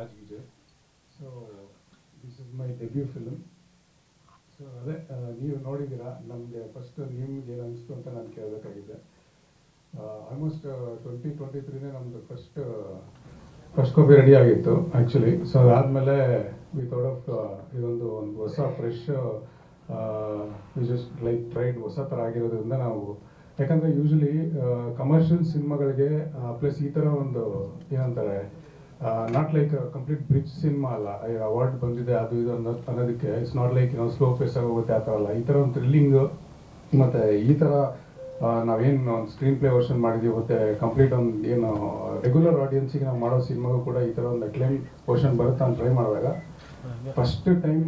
Raj Vijay. So this is my debut film. So ಅದೇ ನೀವು ನೋಡಿದ್ದೀರಾ, ನಮಗೆ ಫಸ್ಟ್ ನಿಮ್ಗೆ ಏನು ಅನಿಸ್ತು ಅಂತ ನಾನು ಕೇಳಬೇಕಾಗಿದೆ. ಆಲ್ಮೋಸ್ಟ್ 2023ನೇ ನಮ್ಮದು ಫಸ್ಟ್ ಕಾಪಿ ರೆಡಿ ಆಗಿತ್ತು ಆ್ಯಕ್ಚುಲಿ. ಸೊ ಅದಾದಮೇಲೆ ವಿ ಥಾಟ್ ಆಫ್ ಇದೊಂದು ಹೊಸ ಫ್ರೆಶ್ ಜಸ್ಟ್ ಲೈಕ್ ಟ್ರೈಡ್ ಹೊಸ ಥರ ಆಗಿರೋದ್ರಿಂದ ನಾವು, ಯಾಕಂದರೆ ಯೂಶ್ವಲಿ ಕಮರ್ಷಿಯಲ್ ಸಿನಿಮಾಗಳಿಗೆ ಪ್ಲಸ್ ಈ ಥರ ಒಂದು ಏನಂತಾರೆ not like complete bridge cinema ಅಲ್ಲ, ಅವಾರ್ಡ್ ಬಂದಿದೆ ಅದು ಇದು ಅನ್ನೋದಕ್ಕೆ it's not like slow pace ಆಗಿ ಹೋಗುತ್ತೆ ಆ ಥರ ಅಲ್ಲ. ಈ ಥರ ಒಂದು ಥ್ರಿಲ್ಲಿಂಗು ಮತ್ತು ಈ ಥರ ನಾವೇನು ಒಂದು ಸ್ಕ್ರೀನ್ ಪ್ಲೇ ವರ್ಷನ್ ಮಾಡಿದ್ದೀವಿ ಮತ್ತು ಕಂಪ್ಲೀಟ್ ಒಂದು ಏನು ರೆಗ್ಯುಲರ್ ಆಡಿಯನ್ಸಿಗೆ ನಾವು ಮಾಡೋ ಸಿನಿಮಾಗೂ ಕೂಡ ಈ ಥರ ಒಂದು ಅಕ್ಲೇಮ್ ವರ್ಷನ್ ಬರುತ್ತೆ ಅಂತ ಟ್ರೈ ಮಾಡಿದಾಗ first time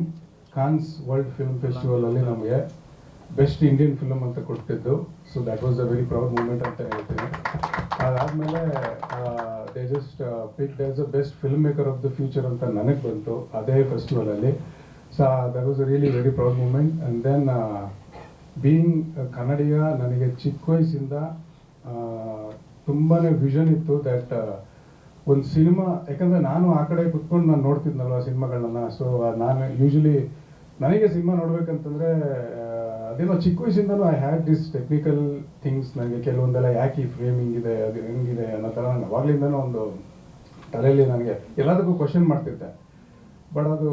Cannes world film ಫೆಸ್ಟಿವಲಲ್ಲಿ ನಮಗೆ ಬೆಸ್ಟ್ ಇಂಡಿಯನ್ ಫಿಲ್ಮ್ ಅಂತ ಕೊಟ್ಟಿದ್ದು. So that was a very proud moment ಅಂತ ಹೇಳ್ತೀನಿ. ಅದಾದಮೇಲೆ they just picked as a best film maker of the future ಅಂತ ನನಗೆ ಬಂತು ಅದೇ ಫೆಸ್ಟಿವಲಲ್ಲಿ. So that was a really very proud moment. And then being Kannadiga, ನನಗೆ ಚಿಕ್ಕ ವಯಸ್ಸಿಂದ ತುಂಬಾ ವಿಷನ್ ಇತ್ತು ದ್ಯಾಟ್ ಒಂದು ಸಿನಿಮಾ, ಯಾಕಂದರೆ ನಾನು ಆ ಕಡೆ ಕುತ್ಕೊಂಡು ನಾನು ನೋಡ್ತಿದ್ನಲ್ವ ಸಿನಿಮಾಗಳನ್ನ. ಸೊ ನಾನು ಯೂಶ್ವಲಿ ನನಗೆ ಸಿನಿಮಾ ನೋಡ್ಬೇಕಂತಂದರೆ ಅದೇನೋ ಚಿಕ್ಕ ವಯಸ್ಸಿಂದನೂ I had this technical things. ನನಗೆ ಕೆಲವೊಂದೆಲ್ಲ ಯಾಕೆ ಈ ಫ್ರೇಮಿಂಗ್ ಇದೆ, ಅದು ಹೆಂಗಿದೆ ಅನ್ನೋ ಥರ ನಾನು ಅವಾಗಲಿಂದನೂ ಒಂದು ತಲೆಯಲ್ಲಿ ನನಗೆ ಎಲ್ಲದಕ್ಕೂ ಕ್ವಶನ್ ಮಾಡ್ತಿದ್ದೆ. ಬಟ್ ಅದು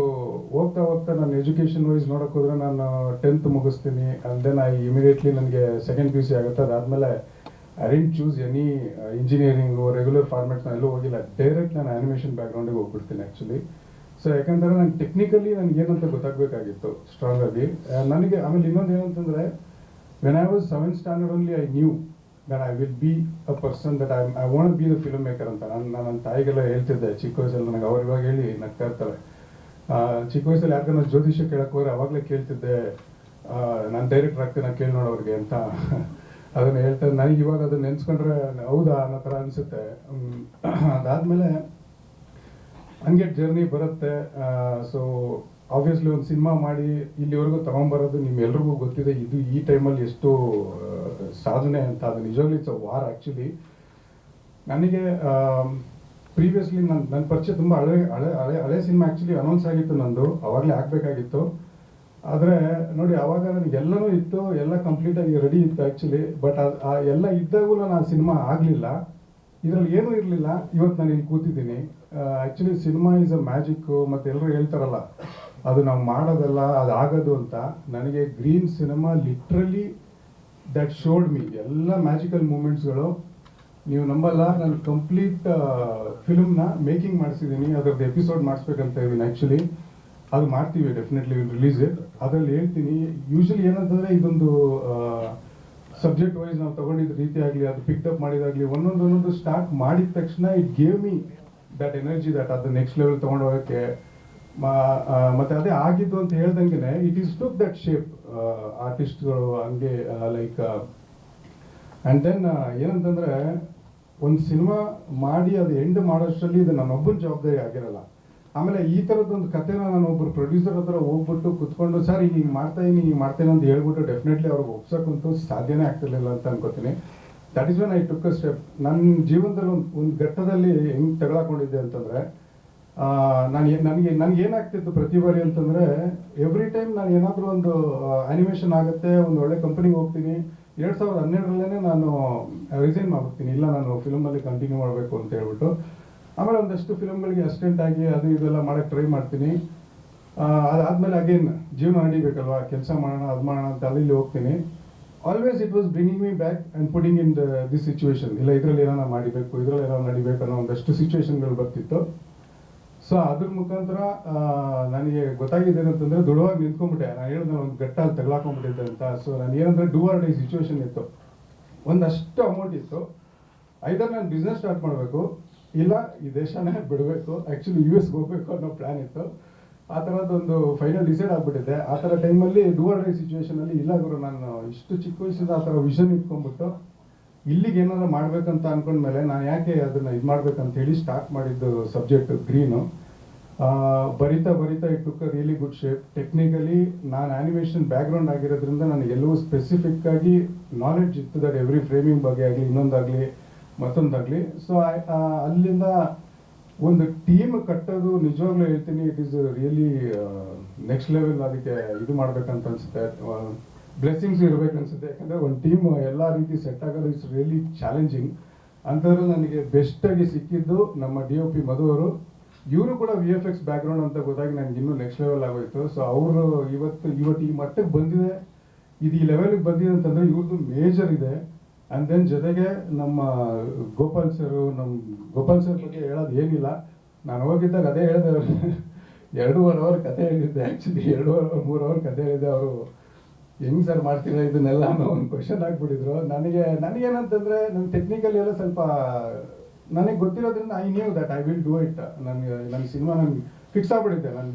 ಹೋಗ್ತಾ ಹೋಗ್ತಾ ನಾನು ಎಜುಕೇಷನ್ ವೈಸ್ ನೋಡೋಕೆ ಹೋದರೆ ನಾನು 10th ಮುಗಿಸ್ತೀನಿ. ಆ್ಯಂಡ್ ದೆನ್ ಇಮಿಡಿಯೇಟ್ಲಿ ನನಗೆ ಸೆಕೆಂಡ್ PUC ಆಗುತ್ತೆ. ಅದಾದಮೇಲೆ I didn't choose any engineering regular format ನಾನು ಎಲ್ಲೂ ಹೋಗಿಲ್ಲ, ಡೈರೆಕ್ಟ್ ನಾನು ಆ್ಯನಿಮೇಷನ್ ಬ್ಯಾಕ್ಗ್ರೌಂಡಿಗೆ ಹೋಗ್ಬಿಡ್ತೀನಿ ಆ್ಯಕ್ಚುಲಿ. ಸೊ ಯಾಕಂದರೆ ನಂಗೆ ಟೆಕ್ನಿಕಲಿ ನನಗೆ ಏನಂತ ಗೊತ್ತಾಗಬೇಕಾಗಿತ್ತು ಸ್ಟ್ರಾಂಗ್ ಆಗಿ ನನಗೆ. ಆಮೇಲೆ ಇನ್ನೊಂದು ಏನಂತಂದರೆ when I was 7th standard only I knew that I will be a person that I want B the film maker ಅಂತ. ನಾನು ನನ್ನ ತಾಯಿಗೆಲ್ಲ ಹೇಳ್ತಿದ್ದೆ ಚಿಕ್ಕ ವಯಸ್ಸಲ್ಲಿ. ನನಗೆ ಅವ್ರು ಇವಾಗ ಹೇಳಿ ನಗ್ತಾ ಇರ್ತಾರೆ. ಚಿಕ್ಕ ವಯಸ್ಸಲ್ಲಿ ಯಾಕಂದ್ರೆ ಜ್ಯೋತಿಷ್ಯ ಕೇಳಕ್ಕೆ ಹೋದ್ರೆ ಅವಾಗಲೇ ಕೇಳ್ತಿದ್ದೆ, ನಾನು ಡೈರೆಕ್ಟರ್ ಆಗ್ತೀನಿ ಕೇಳಿ ನೋಡೋರಿಗೆ ಅಂತ ಅದನ್ನು ಹೇಳ್ತಾರೆ. ನನಗೆ ಇವಾಗ ಅದನ್ನು ನೆನೆಸ್ಕೊಂಡ್ರೆ ಹೌದಾ ಅನ್ನೋ ಥರ ಅನಿಸುತ್ತೆ. ಅದಾದಮೇಲೆ ಹಂಗೆ ಜರ್ನಿ ಬರುತ್ತೆ. ಸೊ ಆಬ್ವಿಯಸ್ಲಿ ಒಂದು ಸಿನಿಮಾ ಮಾಡಿ ಇಲ್ಲಿವರೆಗೂ ತೊಗೊಂಬರೋದು ನಿಮ್ಮೆಲ್ರಿಗೂ ಗೊತ್ತಿದೆ. ಇದು ಈ ಟೈಮಲ್ಲಿ ಎಷ್ಟು ಸಾಧನೆ ಅಂತ. ಅದು ನಿಜವಾಗ್ಲೂ ಇಟ್ಸ್ ಅ ವಾರ್ ಆ್ಯಕ್ಚುಲಿ. ನನಗೆ ಪ್ರೀವಿಯಸ್ಲಿ ನನ್ನ ಪರಿಚಯ ತುಂಬ ಹಳೆ ಸಿನಿಮಾ ಆ್ಯಕ್ಚುಲಿ ಅನೌನ್ಸ್ ಆಗಿತ್ತು ನಂದು, ಅವಾಗಲೇ ಆಗಬೇಕಾಗಿತ್ತು. ಆದರೆ ನೋಡಿ ಆವಾಗ ನನಗೆಲ್ಲನೂ ಇತ್ತು, ಎಲ್ಲ ಕಂಪ್ಲೀಟಾಗಿ ರೆಡಿ ಇತ್ತು ಆ್ಯಕ್ಚುಲಿ. ಬಟ್ ಎಲ್ಲ ಇದ್ದಾಗೂ ನಾನು ಆ ಸಿನಿಮಾ ಆಗಲಿಲ್ಲ. ಇದರಲ್ಲಿ ಏನೂ ಇರಲಿಲ್ಲ. ಇವತ್ತು ನಾನು ಇಲ್ಲಿ ಕೂತಿದ್ದೀನಿ. Actually cinema is a magic. ಮತ್ತು ಎಲ್ಲರೂ ಹೇಳ್ತಾರಲ್ಲ ಅದು ನಾವು ಮಾಡೋದಲ್ಲ ಅದು ಆಗೋದು ಅಂತ. ನನಗೆ green cinema literally that showed me ಎಲ್ಲ ಮ್ಯಾಜಿಕಲ್ ಮೂಮೆಂಟ್ಸ್ಗಳು. ನೀವು ನಂಬಲ್ಲ, ನಾನು ಕಂಪ್ಲೀಟ್ ಫಿಲ್ಮ್ನ ಮೇಕಿಂಗ್ ಮಾಡಿಸಿದ್ದೀನಿ. ಅದರದ್ದು ಎಪಿಸೋಡ್ ಮಾಡಿಸ್ಬೇಕಂತ ಇದ್ದೀನಿ ಆ್ಯಕ್ಚುಲಿ. ಅದು ಮಾಡ್ತೀವಿ, ಡೆಫಿನೆಟ್ಲಿ ವಿಲ್ ರಿಲೀಸ್ ಇಟ್. ಅದರಲ್ಲಿ ಹೇಳ್ತೀನಿ. ಯೂಶ್ವಲಿ ಏನಂತಂದರೆ ಇದೊಂದು ಸಬ್ಜೆಕ್ಟ್ ವೈಸ್ ನಾವು ತೊಗೊಂಡಿದ್ದ ರೀತಿ ಆಗಲಿ, ಅದು ಪಿಕ್ಅಪ್ ಮಾಡಿದಾಗಲಿ, ಒಂದೊಂದು ಸ್ಟಾರ್ಟ್ ಮಾಡಿದ ತಕ್ಷಣ it gave me that energy that ಅದು ನೆಕ್ಸ್ಟ್ ಲೆವೆಲ್ ತೊಗೊಂಡು ಹೋಗೋಕ್ಕೆ. ಮತ್ತು ಅದೇ ಆಗಿದ್ದು ಅಂತ ಹೇಳ್ದಂಗೆ it is took that shape ಆರ್ಟಿಸ್ಟ್ಗಳು ಹಂಗೆ ಲೈಕ್. ಆ್ಯಂಡ್ ದೆನ್ ಏನಂತಂದರೆ ಒಂದು ಸಿನಿಮಾ ಮಾಡಿ ಅದು ಎಂಡ್ ಮಾಡೋಷ್ಟರಲ್ಲಿ ಇದು ನನ್ನೊಬ್ಬನ ಜವಾಬ್ದಾರಿ ಆಗಿರಲ್ಲ. ಆಮೇಲೆ ಈ ಥರದ್ದೊಂದು ಕಥೆನ ನಾನು ಒಬ್ಬರು ಪ್ರೊಡ್ಯೂಸರ್ ಹತ್ರ ಹೋಗ್ಬಿಟ್ಟು ಕುತ್ಕೊಂಡು ಸರ್ ಹಿಂಗೆ ಮಾಡ್ತಾಯಿನಿ ಅಂತ ಹೇಳ್ಬಿಟ್ಟು ಡೆಫಿನೆಟ್ಲಿ ಅವ್ರಿಗೆ ಒಪ್ಸೋಕ್ಕಂತೂ ಸಾಧ್ಯನೇ ಆಗ್ತಿರ್ಲಿಲ್ಲ ಅಂತ ಅನ್ಕೋತೀನಿ. That is when I took a step. ನನ್ನ ಜೀವನದಲ್ಲಿ ಒಂದು ಘಟ್ಟದಲ್ಲಿ ಹೆಂಗೆ ತಗೊಳಕೊಂಡಿದ್ದೆ ಅಂತಂದರೆ ನನಗೆ ಏನಾಗ್ತಿತ್ತು ಪ್ರತಿ ಬಾರಿ ಅಂತಂದರೆ ಎವ್ರಿ ಟೈಮ್ ನಾನು ಏನಾದರೂ ಒಂದು ಆ್ಯನಿಮೇಷನ್ ಆಗುತ್ತೆ, ಒಂದು ಒಳ್ಳೆ ಕಂಪ್ನಿಗೆ ಹೋಗ್ತೀನಿ. 2012ರಲ್ಲೇ ನಾನು ರಿಸೈನ್ ಮಾಡ್ಬಿಡ್ತೀನಿ, ಇಲ್ಲ ನಾನು ಫಿಲ್ಮಲ್ಲಿ ಕಂಟಿನ್ಯೂ ಮಾಡಬೇಕು ಅಂತ ಹೇಳ್ಬಿಟ್ಟು. ಆಮೇಲೆ ಒಂದಷ್ಟು ಫಿಲ್ಮ್ಗಳಿಗೆ ಅಸಿಸ್ಟೆಂಟ್ ಆಗಿ ಅದು ಇದೆಲ್ಲ ಮಾಡೋಕ್ಕೆ ಟ್ರೈ ಮಾಡ್ತೀನಿ. ಅದಾದಮೇಲೆ ಅಗೇನ್ ಜೀವನ ನಡಿಬೇಕಲ್ವ, ಕೆಲಸ ಮಾಡೋಣ ಅದು ಮಾಡೋಣ ಅಂತ ಅಲ್ಲಿ ಹೋಗ್ತೀನಿ. Always it was bringing me back and putting in this situation. ಇಲ್ಲ ಇದರಲ್ಲಿ ಏನೋ ಮಾಡಿಬೇಕು, ಇದರಲ್ಲಿ ಏನೋ ನಡಿಬೇಕು ಅನ್ನೋ ಒಂದಷ್ಟು ಸಿಚುವೇಶನ್ಗಳು ಬರ್ತಿತ್ತು. ಸೊ ಅದ್ರ ಮುಖಾಂತರ ನನಗೆ ಗೊತ್ತಾಗಿದೆ ಅಂತಂದರೆ ದೃಢವಾಗಿ ನಿಂತ್ಕೊಂಡ್ಬಿಟ್ಟೆ. ನಾನು ಹೇಳಿದ್ರೆ ಒಂದು ಗಟ್ಟಲ್ಲಿ ತಗಲಾಕೊಂಡ್ಬಿಟ್ಟಿದ್ದೆ ಅಂತ. ಸೊ ನಾನು ಏನಂದರೆ ಡೂ ಆರ್ ಡೈ ಸಿಚುವೇಶನ್ ಇತ್ತು. ಒಂದಷ್ಟು ಅಮೌಂಟ್ ಇತ್ತು. ಐದರ್ ನಾನು ಬಿಸ್ನೆಸ್ ಸ್ಟಾರ್ಟ್ ಮಾಡಬೇಕು, ಇಲ್ಲ ಈ ದೇಶನೇ ಬಿಡಬೇಕು, ಆ್ಯಕ್ಚುಲಿ US ಹೋಗಬೇಕು ಅನ್ನೋ ಪ್ಲ್ಯಾನ್ ಇತ್ತು. ಆ ಥರದ್ದೊಂದು ಫೈನಲ್ ಡಿಸೈಡ್ ಆಗಿಬಿಟ್ಟಿದ್ದೆ. ಆ ಥರ ಟೈಮಲ್ಲಿ ಡೂ ಆರ್ ಡೈ ಸಿಚುವೇಶನಲ್ಲಿ ಇಲ್ಲ ಗುರು, ನಾನು ಇಷ್ಟು ಚಿಕ್ಕ ವಯಸ್ಸಿಂದ ಆ ಥರ ವಿಷನ್ ಇಟ್ಕೊಂಡ್ಬಿಟ್ಟು ಇಲ್ಲಿಗೆ ಏನಾದ್ರು ಮಾಡಬೇಕಂತ ಅಂದ್ಕೊಂಡ್ಮೇಲೆ ನಾನು ಯಾಕೆ ಅದನ್ನು ಇದು ಮಾಡಬೇಕಂತ ಹೇಳಿ ಸ್ಟಾರ್ಟ್ ಮಾಡಿದ್ದು ಸಬ್ಜೆಕ್ಟ್ ಗ್ರೀನು. ಬರಿತಾ it took a really good shape. Technically ನಾನು ಆ್ಯನಿಮೇಷನ್ ಬ್ಯಾಕ್ಗ್ರೌಂಡ್ ಆಗಿರೋದ್ರಿಂದ ನನಗೆಲ್ಲವೂ ಸ್ಪೆಸಿಫಿಕ್ಕಾಗಿ ನಾಲೆಡ್ಜ್ ಇತ್ತು ದಟ್ ಎವ್ರಿ ಫ್ರೇಮಿಂಗ್ ಬಗ್ಗೆ ಆಗಲಿ, ಇನ್ನೊಂದಾಗಲಿ ಮತ್ತೊಂದಾಗಲಿ. ಸೊ ಅಲ್ಲಿಂದ ಒಂದು ಟೀಮ್ ಕಟ್ಟೋದು ನಿಜವಾಗ್ಲೂ ಹೇಳ್ತೀನಿ, it is really next level. ಅದಕ್ಕೆ ಇದು ಮಾಡ್ಬೇಕಂತ ಅನ್ಸುತ್ತೆ, ಬ್ಲೆಸ್ಸಿಂಗ್ಸ್ ಇರ್ಬೇಕನ್ಸುತ್ತೆ. ಯಾಕಂದರೆ ಒಂದು ಟೀಮ್ ಎಲ್ಲ ರೀತಿ ಸೆಟ್ ಆಗೋದು ಇಟ್ಸ್ ರಿಯಲಿ ಚಾಲೆಂಜಿಂಗ್. ಅಂಥದ್ರಲ್ಲಿ ನನಗೆ ಬೆಸ್ಟಾಗಿ ಸಿಕ್ಕಿದ್ದು ನಮ್ಮ DOP ಮಧು ಅವರು. ಇವರು ಕೂಡ VFX ಬ್ಯಾಕ್ಗ್ರೌಂಡ್ ಅಂತ ಗೊತ್ತಾಗಿ ನನಗೆ ಇನ್ನೂ ನೆಕ್ಸ್ಟ್ ಲೆವೆಲ್ ಆಗೋಯ್ತು. ಸೊ ಅವರು ಇವತ್ತು ಈ ಮಟ್ಟಕ್ಕೆ ಬಂದಿದೆ, ಇದು ಈ ಲೆವೆಲ್ಗೆ ಬಂದಿದೆ ಅಂತಂದರೆ ಇವ್ರದ್ದು ಮೇಜರ್ ಇದೆ. ಆ್ಯಂಡ್ ದೆನ್ ಜೊತೆಗೆ ನಮ್ಮ ಗೋಪಾಲ್ ಸರ್ ಬಗ್ಗೆ ಹೇಳೋದು ಏನಿಲ್ಲ. ನಾನು ಹೋಗಿದ್ದಾಗ ಅದೇ ಹೇಳಿದೆ, ಅವರು 2.5 ಅವರ್ ಕತೆ ಹೇಳಿದ್ದೆ. ಆ್ಯಕ್ಚುಲಿ 2.5 3 ಅವರ್ ಕತೆ ಹೇಳಿದ್ದೆ. ಅವರು ಹೆಂಗೆ ಸರ್ ಮಾಡ್ತೀರಾ ಇದನ್ನೆಲ್ಲ ಅನ್ನೋ ಒಂದು ಕ್ವಶನ್ ಆಗಿಬಿಟ್ಟಿದ್ರು. ನನಗೇನಂತಂದರೆ ನನ್ನ ಟೆಕ್ನಿಕಲ್ ಎಲ್ಲ ಸ್ವಲ್ಪ ನನಗೆ ಗೊತ್ತಿರೋದ್ರಿಂದ I knew that I will do it. ನನ್ನ ಸಿನಿಮಾ ನನಗೆ ಫಿಕ್ಸ್ ಆಗಿಬಿಟ್ಟಿದ್ದೆ. ನನ್ನ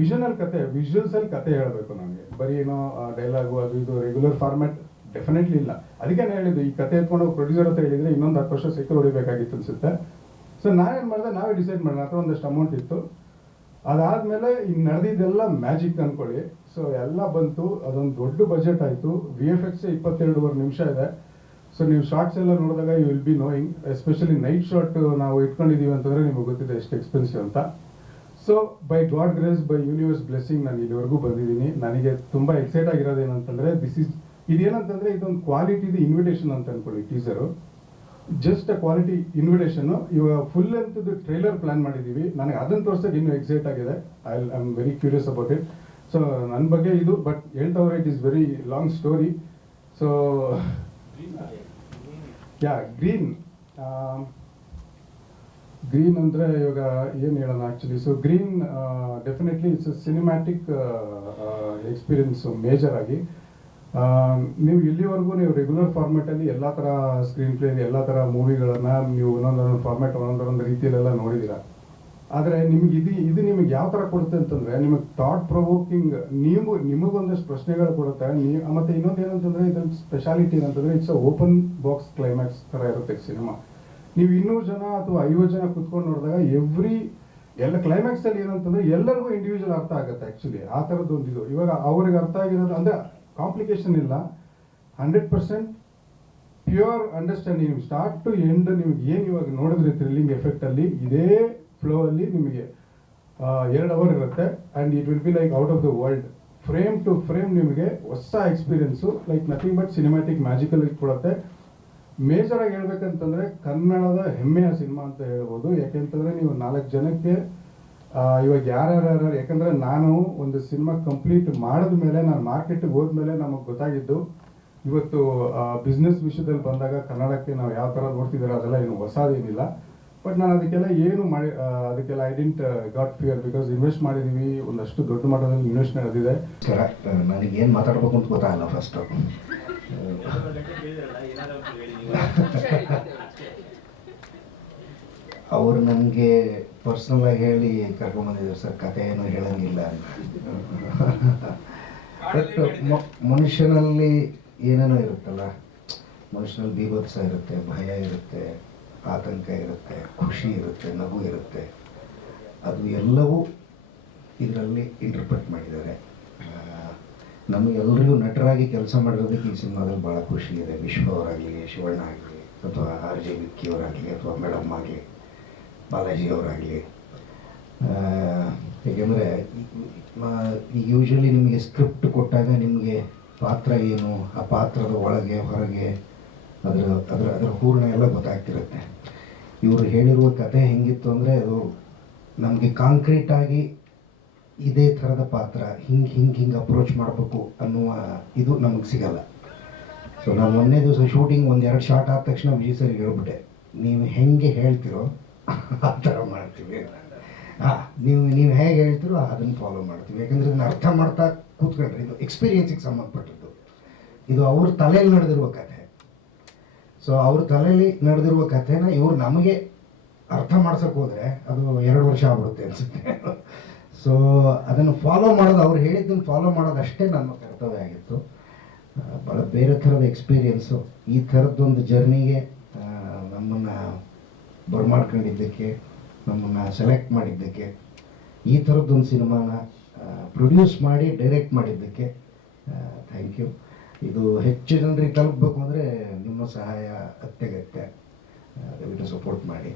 ವಿಷನಲ್ಲಿ ಕತೆ, ವಿಜುವಲ್ಸಲ್ಲಿ ಕತೆ ಹೇಳಬೇಕು ನನಗೆ. ಬರೀ ಏನೋ ಡೈಲಾಗು ಅದು ಇದು ರೆಗ್ಯುಲರ್ ಫಾರ್ಮ್ಯಾಟ್ ಡೆಫಿನೆಟ್ಲಿ ಇಲ್ಲ. ಅದಕ್ಕೆ ನಾನು ಹೇಳಿದ್ದು, ಈ ಕತೆ ಎತ್ಕೊಂಡು ಪ್ರೊಡ್ಯೂಸರ್ ಹತ್ರ ಹೇಳಿದರೆ ಇನ್ನೊಂದು 10 ವರ್ಷ ಸೈಕಲ್ ಹೊಡಿಬೇಕಾಗಿತ್ತು ಅನಿಸುತ್ತೆ. ಸೊ ನಾವೇನು ಮಾಡಿದೆ, ನಾವೇ ಡಿಸೈಡ್ ಮಾಡೋಣ. ಹತ್ರ ಒಂದಷ್ಟು ಅಮೌಂಟ್ ಇತ್ತು. ಅದಾದಮೇಲೆ ಇನ್ನು ನಡೆದಿದ್ದೆಲ್ಲ ಮ್ಯಾಜಿಕ್ ಅಂದ್ಕೊಳ್ಳಿ. ಸೊ ಎಲ್ಲ ಬಂತು, ಅದೊಂದು ದೊಡ್ಡ ಬಜೆಟ್ ಆಯಿತು. VFX 22.5 ನಿಮಿಷ ಇದೆ. ಸೊ ನೀವು ಶಾರ್ಟ್ಸ್ ಎಲ್ಲ ನೋಡಿದಾಗ you will be knowing, especially night shot ನಾವು ಇಟ್ಕೊಂಡಿದ್ದೀವಿ ಅಂತಂದರೆ ನಿಮಗೆ ಗೊತ್ತಿದೆ ಎಷ್ಟು ಎಕ್ಸ್ಪೆನ್ಸಿವ್ ಅಂತ. So by god grace, by universe blessing ನಾನು ಇಲ್ಲಿವರೆಗೂ ಬಂದಿದ್ದೀನಿ. ನನಗೆ ತುಂಬ ಎಕ್ಸೈಟ್ ಆಗಿರೋದು ಏನಂತಂದರೆ, ಇದೇನಂತಂದರೆ ಇದೊಂದು ಕ್ವಾಲಿಟಿದು ಇನ್ವಿಟೇಷನ್ ಅಂತ ಅಂದ್ಕೊಳ್ಳಿ. Teaser just a quality invitation. ಇವಾಗ ಫುಲ್ ಲೆಂತ್ದು ಟ್ರೈಲರ್ ಪ್ಲಾನ್ ಮಾಡಿದ್ದೀವಿ. ನನಗೆ ಅದನ್ನು ತೋರ್ಸೋಕೆ ಇನ್ನೂ ಎಕ್ಸೈಟ್ ಆಗಿದೆ. I am very curious about it. So ನನ್ನ ಬಗ್ಗೆ ಇದು, ಬಟ್ ಹೇಳ್ತಾ ಹೋದ್ರೆ it is very long story. So yeah, green ಅಂದರೆ ಇವಾಗ ಏನು ಹೇಳೋಣ actually. So green definitely it's cinematic experience major ಆಗಿ. ನೀವು ಇಲ್ಲಿವರೆಗೂ ನೀವು ರೆಗ್ಯುಲರ್ ಫಾರ್ಮ್ಯಾಟಲ್ಲಿ ಎಲ್ಲ ಥರ ಸ್ಕ್ರೀನ್ ಪ್ಲೇಲಿ ಎಲ್ಲ ಥರ ಮೂವಿಗಳನ್ನು ನೀವು ಒಂದೊಂದೊಂದು ಫಾರ್ಮ್ಯಾಟ್ ಒಂದೊಂದೊಂದು ರೀತಿಯಲ್ಲೆಲ್ಲ ನೋಡಿದ್ದೀರ. ಆದರೆ ನಿಮಗೆ ಇದು ನಿಮಗೆ ಯಾವ ಥರ ಕೊಡುತ್ತೆ ಅಂತಂದರೆ, ನಿಮಗೆ ಥಾಟ್ ಪ್ರೊವೋಕಿಂಗ್, ನಿಮಗೊಂದಷ್ಟು ಪ್ರಶ್ನೆಗಳು ಕೊಡುತ್ತೆ. ಮತ್ತು ಇನ್ನೊಂದು ಏನಂತಂದರೆ, ಇದೊಂದು ಸ್ಪೆಷಾಲಿಟಿ ಏನಂತಂದರೆ, it's a open box climax ಥರ ಇರುತ್ತೆ ಸಿನಿಮಾ. ನೀವು 200 ಜನ ಅಥವಾ 50 ಜನ ಕುತ್ಕೊಂಡು ನೋಡಿದಾಗ ಎಲ್ಲ ಕ್ಲೈಮ್ಯಾಕ್ಸಲ್ಲಿ ಏನಂತಂದರೆ ಎಲ್ಲರಿಗೂ ಇಂಡಿವಿಜುವಲ್ ಅರ್ಥ ಆಗುತ್ತೆ. ಆ್ಯಕ್ಚುಲಿ ಆ ಥರದ್ದೊಂದಿದು ಇವಾಗ ಅವ್ರಿಗೆ ಅರ್ಥ ಆಗಿರೋದು ಅಂದರೆ ಕಾಂಪ್ಲಿಕೇಶನ್ ಇಲ್ಲ, 100% pure understanding. Start to end ನಿಮ್ಗೆ ಏನು ಇವಾಗ ನೋಡಿದ್ರಿ ಥ್ರಿಲ್ಲಿಂಗ್ ಎಫೆಕ್ಟಲ್ಲಿ, ಇದೇ ಫ್ಲೋ ಅಲ್ಲಿ ನಿಮಗೆ 2 ಅವರ್ ಇರುತ್ತೆ. And it will be like out of the world. Frame to frame ನಿಮಗೆ ಹೊಸ experience, like nothing but cinematic magical ಕೊಡುತ್ತೆ. ಮೇಜರಾಗಿ ಹೇಳ್ಬೇಕಂತಂದರೆ ಕನ್ನಡದ ಹೆಮ್ಮೆಯ ಸಿನಿಮಾ ಅಂತ ಹೇಳ್ಬೋದು. ಯಾಕೆಂತಂದರೆ ನೀವು 4 ಜನಕ್ಕೆ ಇವಾಗ ಯಾರ್ಯಾರು, ಯಾಕಂದರೆ ನಾನು ಒಂದು ಸಿನಿಮಾ ಕಂಪ್ಲೀಟ್ ಮಾಡಿದ ಮೇಲೆ, ನಾನು ಮಾರ್ಕೆಟಿಗೆ ಹೋದ್ಮೇಲೆ ನಮಗೆ ಗೊತ್ತಾಗಿದ್ದು, ಇವತ್ತು ಬಿಸ್ನೆಸ್ ವಿಷಯದಲ್ಲಿ ಬಂದಾಗ ಕನ್ನಡಕ್ಕೆ ನಾವು ಯಾವ ಥರ ನೋಡ್ತಿದ್ದಾರೆ ಅದೆಲ್ಲ ಏನು ಹೊಸದೇನಿಲ್ಲ. ಬಟ್ ನಾನು ಅದಕ್ಕೆಲ್ಲ ಅದಕ್ಕೆಲ್ಲ I didn't got fear, because invest ಮಾಡಿದ್ದೀವಿ, ಒಂದಷ್ಟು ದೊಡ್ಡ ಮಟ್ಟದಲ್ಲಿ ಇನ್ವೆಸ್ಟ್ ನಡೆದಿದೆ. ನನಗೇನು ಮಾತಾಡ್ಬೇಕು ಅಂತ ಗೊತ್ತಾಗಲ್ಲ ಫಸ್ಟು. ಅವರು ನನಗೆ ಪರ್ಸ್ನಲಾಗಿ ಹೇಳಿ ಕರ್ಕೊಂಬಂದಿದ್ರು, ಸರ್ ಕತೆ ಏನು ಹೇಳಂಗಿಲ್ಲ ಅಂತ. ಬಟ್ ಮನುಷ್ಯನಲ್ಲಿ ಏನೇನೋ ಇರುತ್ತಲ್ಲ, ಮನುಷ್ಯನಲ್ಲಿ ಬೀಭತ್ಸ ಇರುತ್ತೆ, ಭಯ ಇರುತ್ತೆ, ಆತಂಕ ಇರುತ್ತೆ, ಖುಷಿ ಇರುತ್ತೆ, ನಗು ಇರುತ್ತೆ. ಅದು ಎಲ್ಲವೂ ಇದರಲ್ಲಿ ಇಂಟರ್ಪ್ರೆಟ್ ಮಾಡಿದ್ದಾರೆ. ನಮಗೆಲ್ಲರಿಗೂ ನಟರಾಗಿ ಕೆಲಸ ಮಾಡಿರೋದಕ್ಕೆ ಈ ಸಿನಿಮಾದಲ್ಲಿ ಭಾಳ ಖುಷಿ ಇದೆ. ವಿಶ್ವ ಅವರಾಗಲಿ, ಶಿವಣ್ಣ ಆಗಲಿ, ಅಥವಾ RJ ವಿಕ್ಕಿ ಅವರಾಗಲಿ, ಅಥವಾ ಮೇಡಮ್ ಆಗಲಿ, ಬಾಲಾಜಿ ಅವರಾಗಲಿ. ಏಕೆಂದರೆ ಯೂಶ್ವಲಿ ನಿಮಗೆ ಸ್ಕ್ರಿಪ್ಟ್ ಕೊಟ್ಟಾಗ ನಿಮಗೆ ಪಾತ್ರ ಏನು, ಆ ಪಾತ್ರದ ಒಳಗೆ ಹೊರಗೆ ಅದರ ಹೂರಣ ಎಲ್ಲ ಗೊತ್ತಾಗ್ತಿರುತ್ತೆ. ಇವರು ಹೇಳಿರುವ ಕತೆ ಹೆಂಗಿತ್ತು ಅಂದರೆ, ಅದು ನಮಗೆ ಕಾಂಕ್ರೀಟಾಗಿ ಇದೇ ಥರದ ಪಾತ್ರ ಹಿಂಗೆ ಅಪ್ರೋಚ್ ಮಾಡಬೇಕು ಅನ್ನುವ ಇದು ನಮಗೆ ಸಿಗಲ್ಲ. ಸೊ ನಾನು ಮೊನ್ನೆ ದಿವಸ ಶೂಟಿಂಗ್ 1-2 ಶಾರ್ಟ್ ಆದ ತಕ್ಷಣ ವಿಜಯ್ ಸರ್ಗೆ ಹೇಳ್ಬಿಟ್ಟೆ, ನೀವು ಹೆಂಗೆ ಹೇಳ್ತಿರೋ ಆ ಥರ ಮಾಡ್ತೀವಿ. ನೀವು ಹೇಗೆ ಹೇಳ್ತಿರೋ ಅದನ್ನು ಫಾಲೋ ಮಾಡ್ತೀವಿ. ಯಾಕಂದರೆ ಇದನ್ನು ಅರ್ಥ ಮಾಡ್ತಾ ಕೂತ್ಕೊಂಡ್ರೆ ಇದು ಎಕ್ಸ್ಪೀರಿಯನ್ಸಿಗೆ ಸಂಬಂಧಪಟ್ಟದ್ದು. ಇದು ಅವ್ರ ತಲೆಯಲ್ಲಿ ನಡೆದಿರುವ ಕಥೆ. ಸೊ ಅವ್ರ ತಲೆಯಲ್ಲಿ ನಡೆದಿರುವ ಕಥೆನ ಇವರು ನಮಗೆ ಅರ್ಥ ಮಾಡ್ಸೋಕೆ ಹೋದರೆ ಅದು 2 ವರ್ಷ ಆಗ್ಬಿಡುತ್ತೆ ಅನಿಸುತ್ತೆ. ಸೊ ಅದನ್ನು ಫಾಲೋ ಮಾಡೋದು, ಅವ್ರು ಹೇಳಿದ್ದನ್ನು ಫಾಲೋ ಮಾಡೋದಷ್ಟೇ ನನ್ನ ಕರ್ತವ್ಯ ಆಗಿತ್ತು. ಭಾಳ ಬೇರೆ ಥರದ ಎಕ್ಸ್ಪೀರಿಯೆನ್ಸು. ಈ ಥರದ್ದೊಂದು ಜರ್ನಿಗೆ ನಮ್ಮನ್ನು ಬರ್ಮಾಡ್ಕೊಂಡಿದ್ದಕ್ಕೆ, ನಮ್ಮನ್ನು ಸೆಲೆಕ್ಟ್ ಮಾಡಿದ್ದಕ್ಕೆ, ಈ ಥರದ್ದೊಂದು ಸಿನಿಮಾನ ಪ್ರೊಡ್ಯೂಸ್ ಮಾಡಿ ಡೈರೆಕ್ಟ್ ಮಾಡಿದ್ದಕ್ಕೆ ಥ್ಯಾಂಕ್ ಯು. ಇದು ಹೆಚ್ಚು ಜನರಿಗೆ ತಲುಪಬೇಕು ಅಂದರೆ ನಿಮ್ಮ ಸಹಾಯ ಅತ್ಯಗತ್ಯ. ದಯವಿಟ್ಟು ಸಪೋರ್ಟ್ ಮಾಡಿ.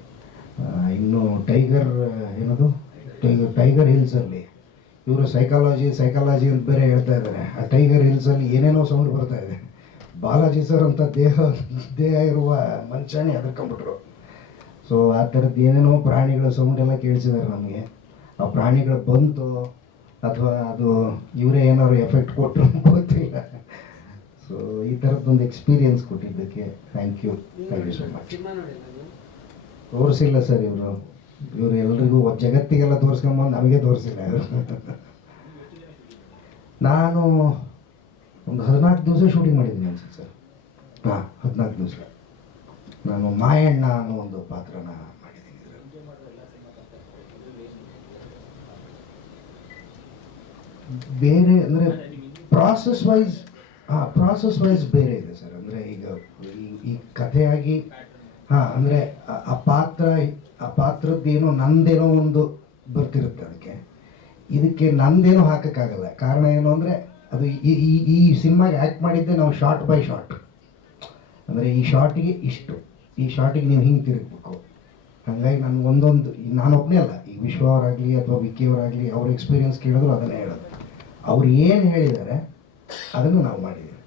ಇನ್ನು ಟೈಗರ್ ಏನದು ಟೈಗರ್ ಹಿಲ್ಸಲ್ಲಿ ಇವರು ಸೈಕಾಲಜಿ ಅಂತ ಬೇರೆ ಹೇಳ್ತಾ ಇದ್ದಾರೆ. ಆ ಟೈಗರ್ ಹಿಲ್ಸಲ್ಲಿ ಏನೇನೋ ಸೌಂಡ್ ಬರ್ತಾ ಇದೆ. ಬಾಲಾಜಿ ಸರ್ ಅಂತ ದೇಹ ಇರುವ ಮನುಷ್ಯನೇ ಹೆದರ್ಕೊಂಡ್ಬಿಟ್ರು. ಸೊ ಆ ಥರದ್ದು ಏನೇನೋ ಪ್ರಾಣಿಗಳ ಸೌಂಡ್ ಎಲ್ಲ ಕೇಳಿಸಿದ್ದಾರೆ ನಮಗೆ. ಆ ಪ್ರಾಣಿಗಳು ಬಂತು ಅಥವಾ ಅದು ಇವರೇ ಏನಾದ್ರು ಎಫೆಕ್ಟ್ ಕೊಟ್ಟರು ಗೊತ್ತಿಲ್ಲ. ಸೊ ಈ ಥರದ್ದೊಂದು ಎಕ್ಸ್ಪೀರಿಯನ್ಸ್ ಕೊಟ್ಟಿದ್ದಕ್ಕೆ ಥ್ಯಾಂಕ್ ಯು ಸೊ ಮಚ್. ತೋರಿಸಿಲ್ಲ ಸರ್ ಇವರು ಎಲ್ರಿಗೂ ಜಗತ್ತಿಗೆಲ್ಲ ತೋರಿಸ್ಕೊಂಬಂದು ನಮಗೆ ತೋರಿಸಿಲ್ಲ ಇವರು. ನಾನು ಒಂದು 14 ದಿವಸ ಶೂಟಿಂಗ್ ಮಾಡಿದ್ದೀನಿ ಅನ್ಸುತ್ತೆ ಸರ್. ಹಾಂ, 14 ದಿವಸ ನಾನು ಮಾಯಣ್ಣ ಅನ್ನೋ ಒಂದು ಪಾತ್ರನ ಮಾಡಿದ್ದೀನಿ ಇದರಲ್ಲಿ. ಬೇರೆ ಅಂದರೆ ಪ್ರಾಸೆಸ್ ವೈಸ್ ಬೇರೆ ಇದೆ ಸರ್. ಅಂದರೆ ಈಗ ಈ ಕಥೆಯಾಗಿ ಅಂದರೆ ಆ ಪಾತ್ರದ್ದೇನೋ ನಂದೇನೋ ಒಂದು ಬರ್ತಿರುತ್ತೆ ಅದಕ್ಕೆ. ಇದಕ್ಕೆ ನಂದೇನೋ ಹಾಕೋಕ್ಕಾಗಲ್ಲ. ಕಾರಣ ಏನು ಅಂದರೆ ಅದು ಈ ಸಿನಿಮಾಗೆ ಆ್ಯಕ್ಟ್ ಮಾಡಿದ್ದೆ ನಾವು ಶಾರ್ಟ್ ಬೈ ಶಾರ್ಟ್. ಅಂದರೆ ಈ ಶಾರ್ಟಿಗೆ ಇಷ್ಟು, ಈ ಶಾರ್ಟಿಗೆ ನೀವು ಹಿಂಗೆ ತಿರುಗಬೇಕು. ಹಾಗಾಗಿ ನಾನು ನಾನೊಬ್ಬನೇ ಅಲ್ಲ, ಈ ವಿಶ್ವ ಅವರಾಗಲಿ ಅಥವಾ ವಿಕ್ಕಿ ಅವರಾಗಲಿ ಅವ್ರ ಎಕ್ಸ್ಪೀರಿಯನ್ಸ್ ಕೇಳಿದ್ರು ಅದನ್ನೇ ಹೇಳೋದು. ಅವ್ರು ಏನು ಹೇಳಿದ್ದಾರೆ ಅದನ್ನು ನಾವು ಮಾಡಿದ್ದೀವಿ.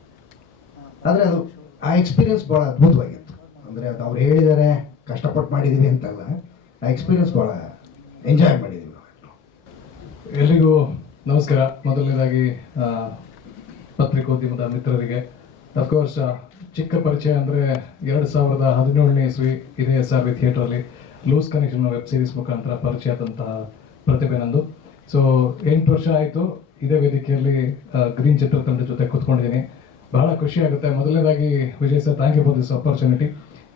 ಆದರೆ ಅದು ಆ ಎಕ್ಸ್ಪೀರಿಯನ್ಸ್ ಭಾಳ ಅದ್ಭುತವಾಗಿತ್ತು. ಅಂದರೆ ಅದು ಅವ್ರು ಹೇಳಿದ್ದಾರೆ ಕಷ್ಟಪಟ್ಟು ಮಾಡಿದ್ದೀವಿ ಅಂತಲ್ಲ, ಆ ಎಕ್ಸ್ಪೀರಿಯನ್ಸ್ ಭಾಳ ಎಂಜಾಯ್ ಮಾಡಿದ್ದೀವಿ ನಾವು. ಎಲ್ರಿಗೂ ನಮಸ್ಕಾರ. ಮೊದಲನೇದಾಗಿ ಪತ್ರಿಕೋದ್ಯಮದ ಮಿತ್ರರಿಗೆ ಅಫ್ಕೋರ್ಸ್ ಚಿಕ್ಕ ಪರಿಚಯ ಅಂದರೆ 2017ನೇ ಇಸ್ವಿ ಇದೇ SRV ಥಿಯೇಟ್ರಲ್ಲಿ ಲೂಸ್ ಕನೆಕ್ಷನ್ ವೆಬ್ ಸೀರೀಸ್ ಮುಖಾಂತರ ಪರಿಚಯ ಆದಂತಹ ಪ್ರತಿಭೆ ನಂದು. ಸೊ 8 ವರ್ಷ ಆಯಿತು ಇದೇ ವೇದಿಕೆಯಲ್ಲಿ ಗ್ರೀನ್ ಚಿತ್ರತಂಡ ಜೊತೆ ಕೂತ್ಕೊಂಡಿದ್ದೀನಿ. ಬಹಳ ಖುಷಿ ಆಗುತ್ತೆ. ಮೊದಲನೇದಾಗಿ Vijay sir, thank you for this opportunity.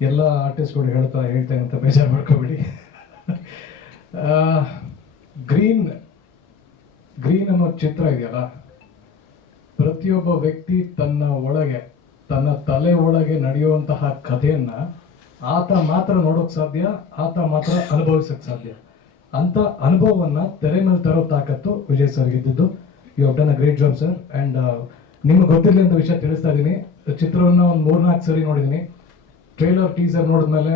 ಎಲ್ಲ ಆರ್ಟಿಸ್ಟ್ಗಳು ಹೇಳ್ತೇನೆ ಅಂತ ಬೇಜಾರು ಮಾಡ್ಕೋಬೇಡಿ. ಗ್ರೀನ್ ಅನ್ನೋ ಚಿತ್ರ ಇದೆಯಲ್ಲ, ಪ್ರತಿಯೊಬ್ಬ ವ್ಯಕ್ತಿ ತನ್ನ ತಲೆ ಒಳಗೆ ನಡೆಯುವಂತಹ ಕಥೆಯನ್ನ ಆತ ಮಾತ್ರ ನೋಡೋಕ್ ಸಾಧ್ಯ, ಆತ ಮಾತ್ರ ಅನುಭವಿಸಕ್ ಸಾಧ್ಯ. ಅಂತ ಅನುಭವವನ್ನ ತೆರೆ ಮೇಲೆ ತರೋ ತಾಕತ್ತು ವಿಜಯ್ ಸರ್ಗೆ ಇದ್ದಿದ್ದು. You have done a great job sir. And ನಿಮ್ಗೆ ಗೊತ್ತಿರಲಿ ಅಂತ ವಿಷಯ ತಿಳಿಸ್ತಾ ಇದ್ದೀನಿ. ಚಿತ್ರವನ್ನ ಒಂದು 3-4 ಸರಿ ನೋಡಿದ್ದೀನಿ. ಟ್ರೈಲರ್ ಟೀಸರ್ ನೋಡಿದ್ಮೇಲೆ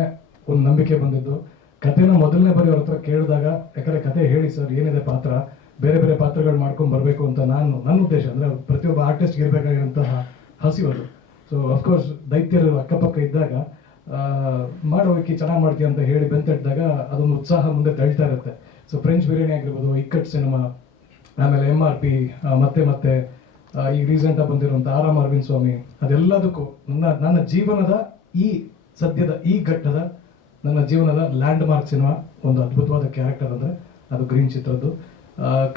ಒಂದು ನಂಬಿಕೆ ಬಂದಿದ್ದು. ಕಥೆನ ಮೊದಲನೇ ಬಾರಿ ಅವ್ರ ಹತ್ರ ಕೇಳಿದಾಗ, ಯಾಕಂದ್ರೆ ಕತೆ ಹೇಳಿ ಸರ್ ಏನಿದೆ ಪಾತ್ರ, ಬೇರೆ ಬೇರೆ ಪಾತ್ರಗಳು ಮಾಡ್ಕೊಂಡು ಬರಬೇಕು ಅಂತ ನನ್ನ ಉದ್ದೇಶ. ಅಂದರೆ ಪ್ರತಿಯೊಬ್ಬ ಆರ್ಟಿಸ್ಟ್ಗೆ ಇರಬೇಕಾಗಿರುವಂತಹ ಹಸಿವು ಅದು. ಸೊ ಅಫ್ಕೋರ್ಸ್ ದೈತ್ಯರು ಅಕ್ಕಪಕ್ಕ ಇದ್ದಾಗ ಮಾಡೋಕೆ ಚೆನ್ನಾಗಿ ಮಾಡ್ತೀಯ ಅಂತ ಹೇಳಿ ಬೆಂತಟ್ಟಿದಾಗ ಅದೊಂದು ಉತ್ಸಾಹ ಮುಂದೆ ತಳ್ತಾ ಇರುತ್ತೆ. ಸೊ ಫ್ರೆಂಚ್ ಬಿರಿಯಾನಿ ಆಗಿರ್ಬೋದು, ಇಕ್ಕಟ್ ಸಿನಿಮಾ, ಆಮೇಲೆ MRP, ಮತ್ತೆ ಈಗ ರೀಸೆಂಟಾಗಿ ಬಂದಿರುವಂಥ ಆರಾಮ್ ಅರವಿಂದ್ ಸ್ವಾಮಿ, ಅದೆಲ್ಲದಕ್ಕೂ ನನ್ನ ಜೀವನದ ಸದ್ಯದ ಈ ಘಟ್ಟದ ನನ್ನ ಜೀವನದ ಲ್ಯಾಂಡ್ ಮಾರ್ಕ್ ಸಿನಿಮಾ, ಒಂದು ಅದ್ಭುತವಾದ ಕ್ಯಾರೆಕ್ಟರ್ ಅಂದರೆ ಅದು ಗ್ರೀನ್ ಚಿತ್ರದ್ದು.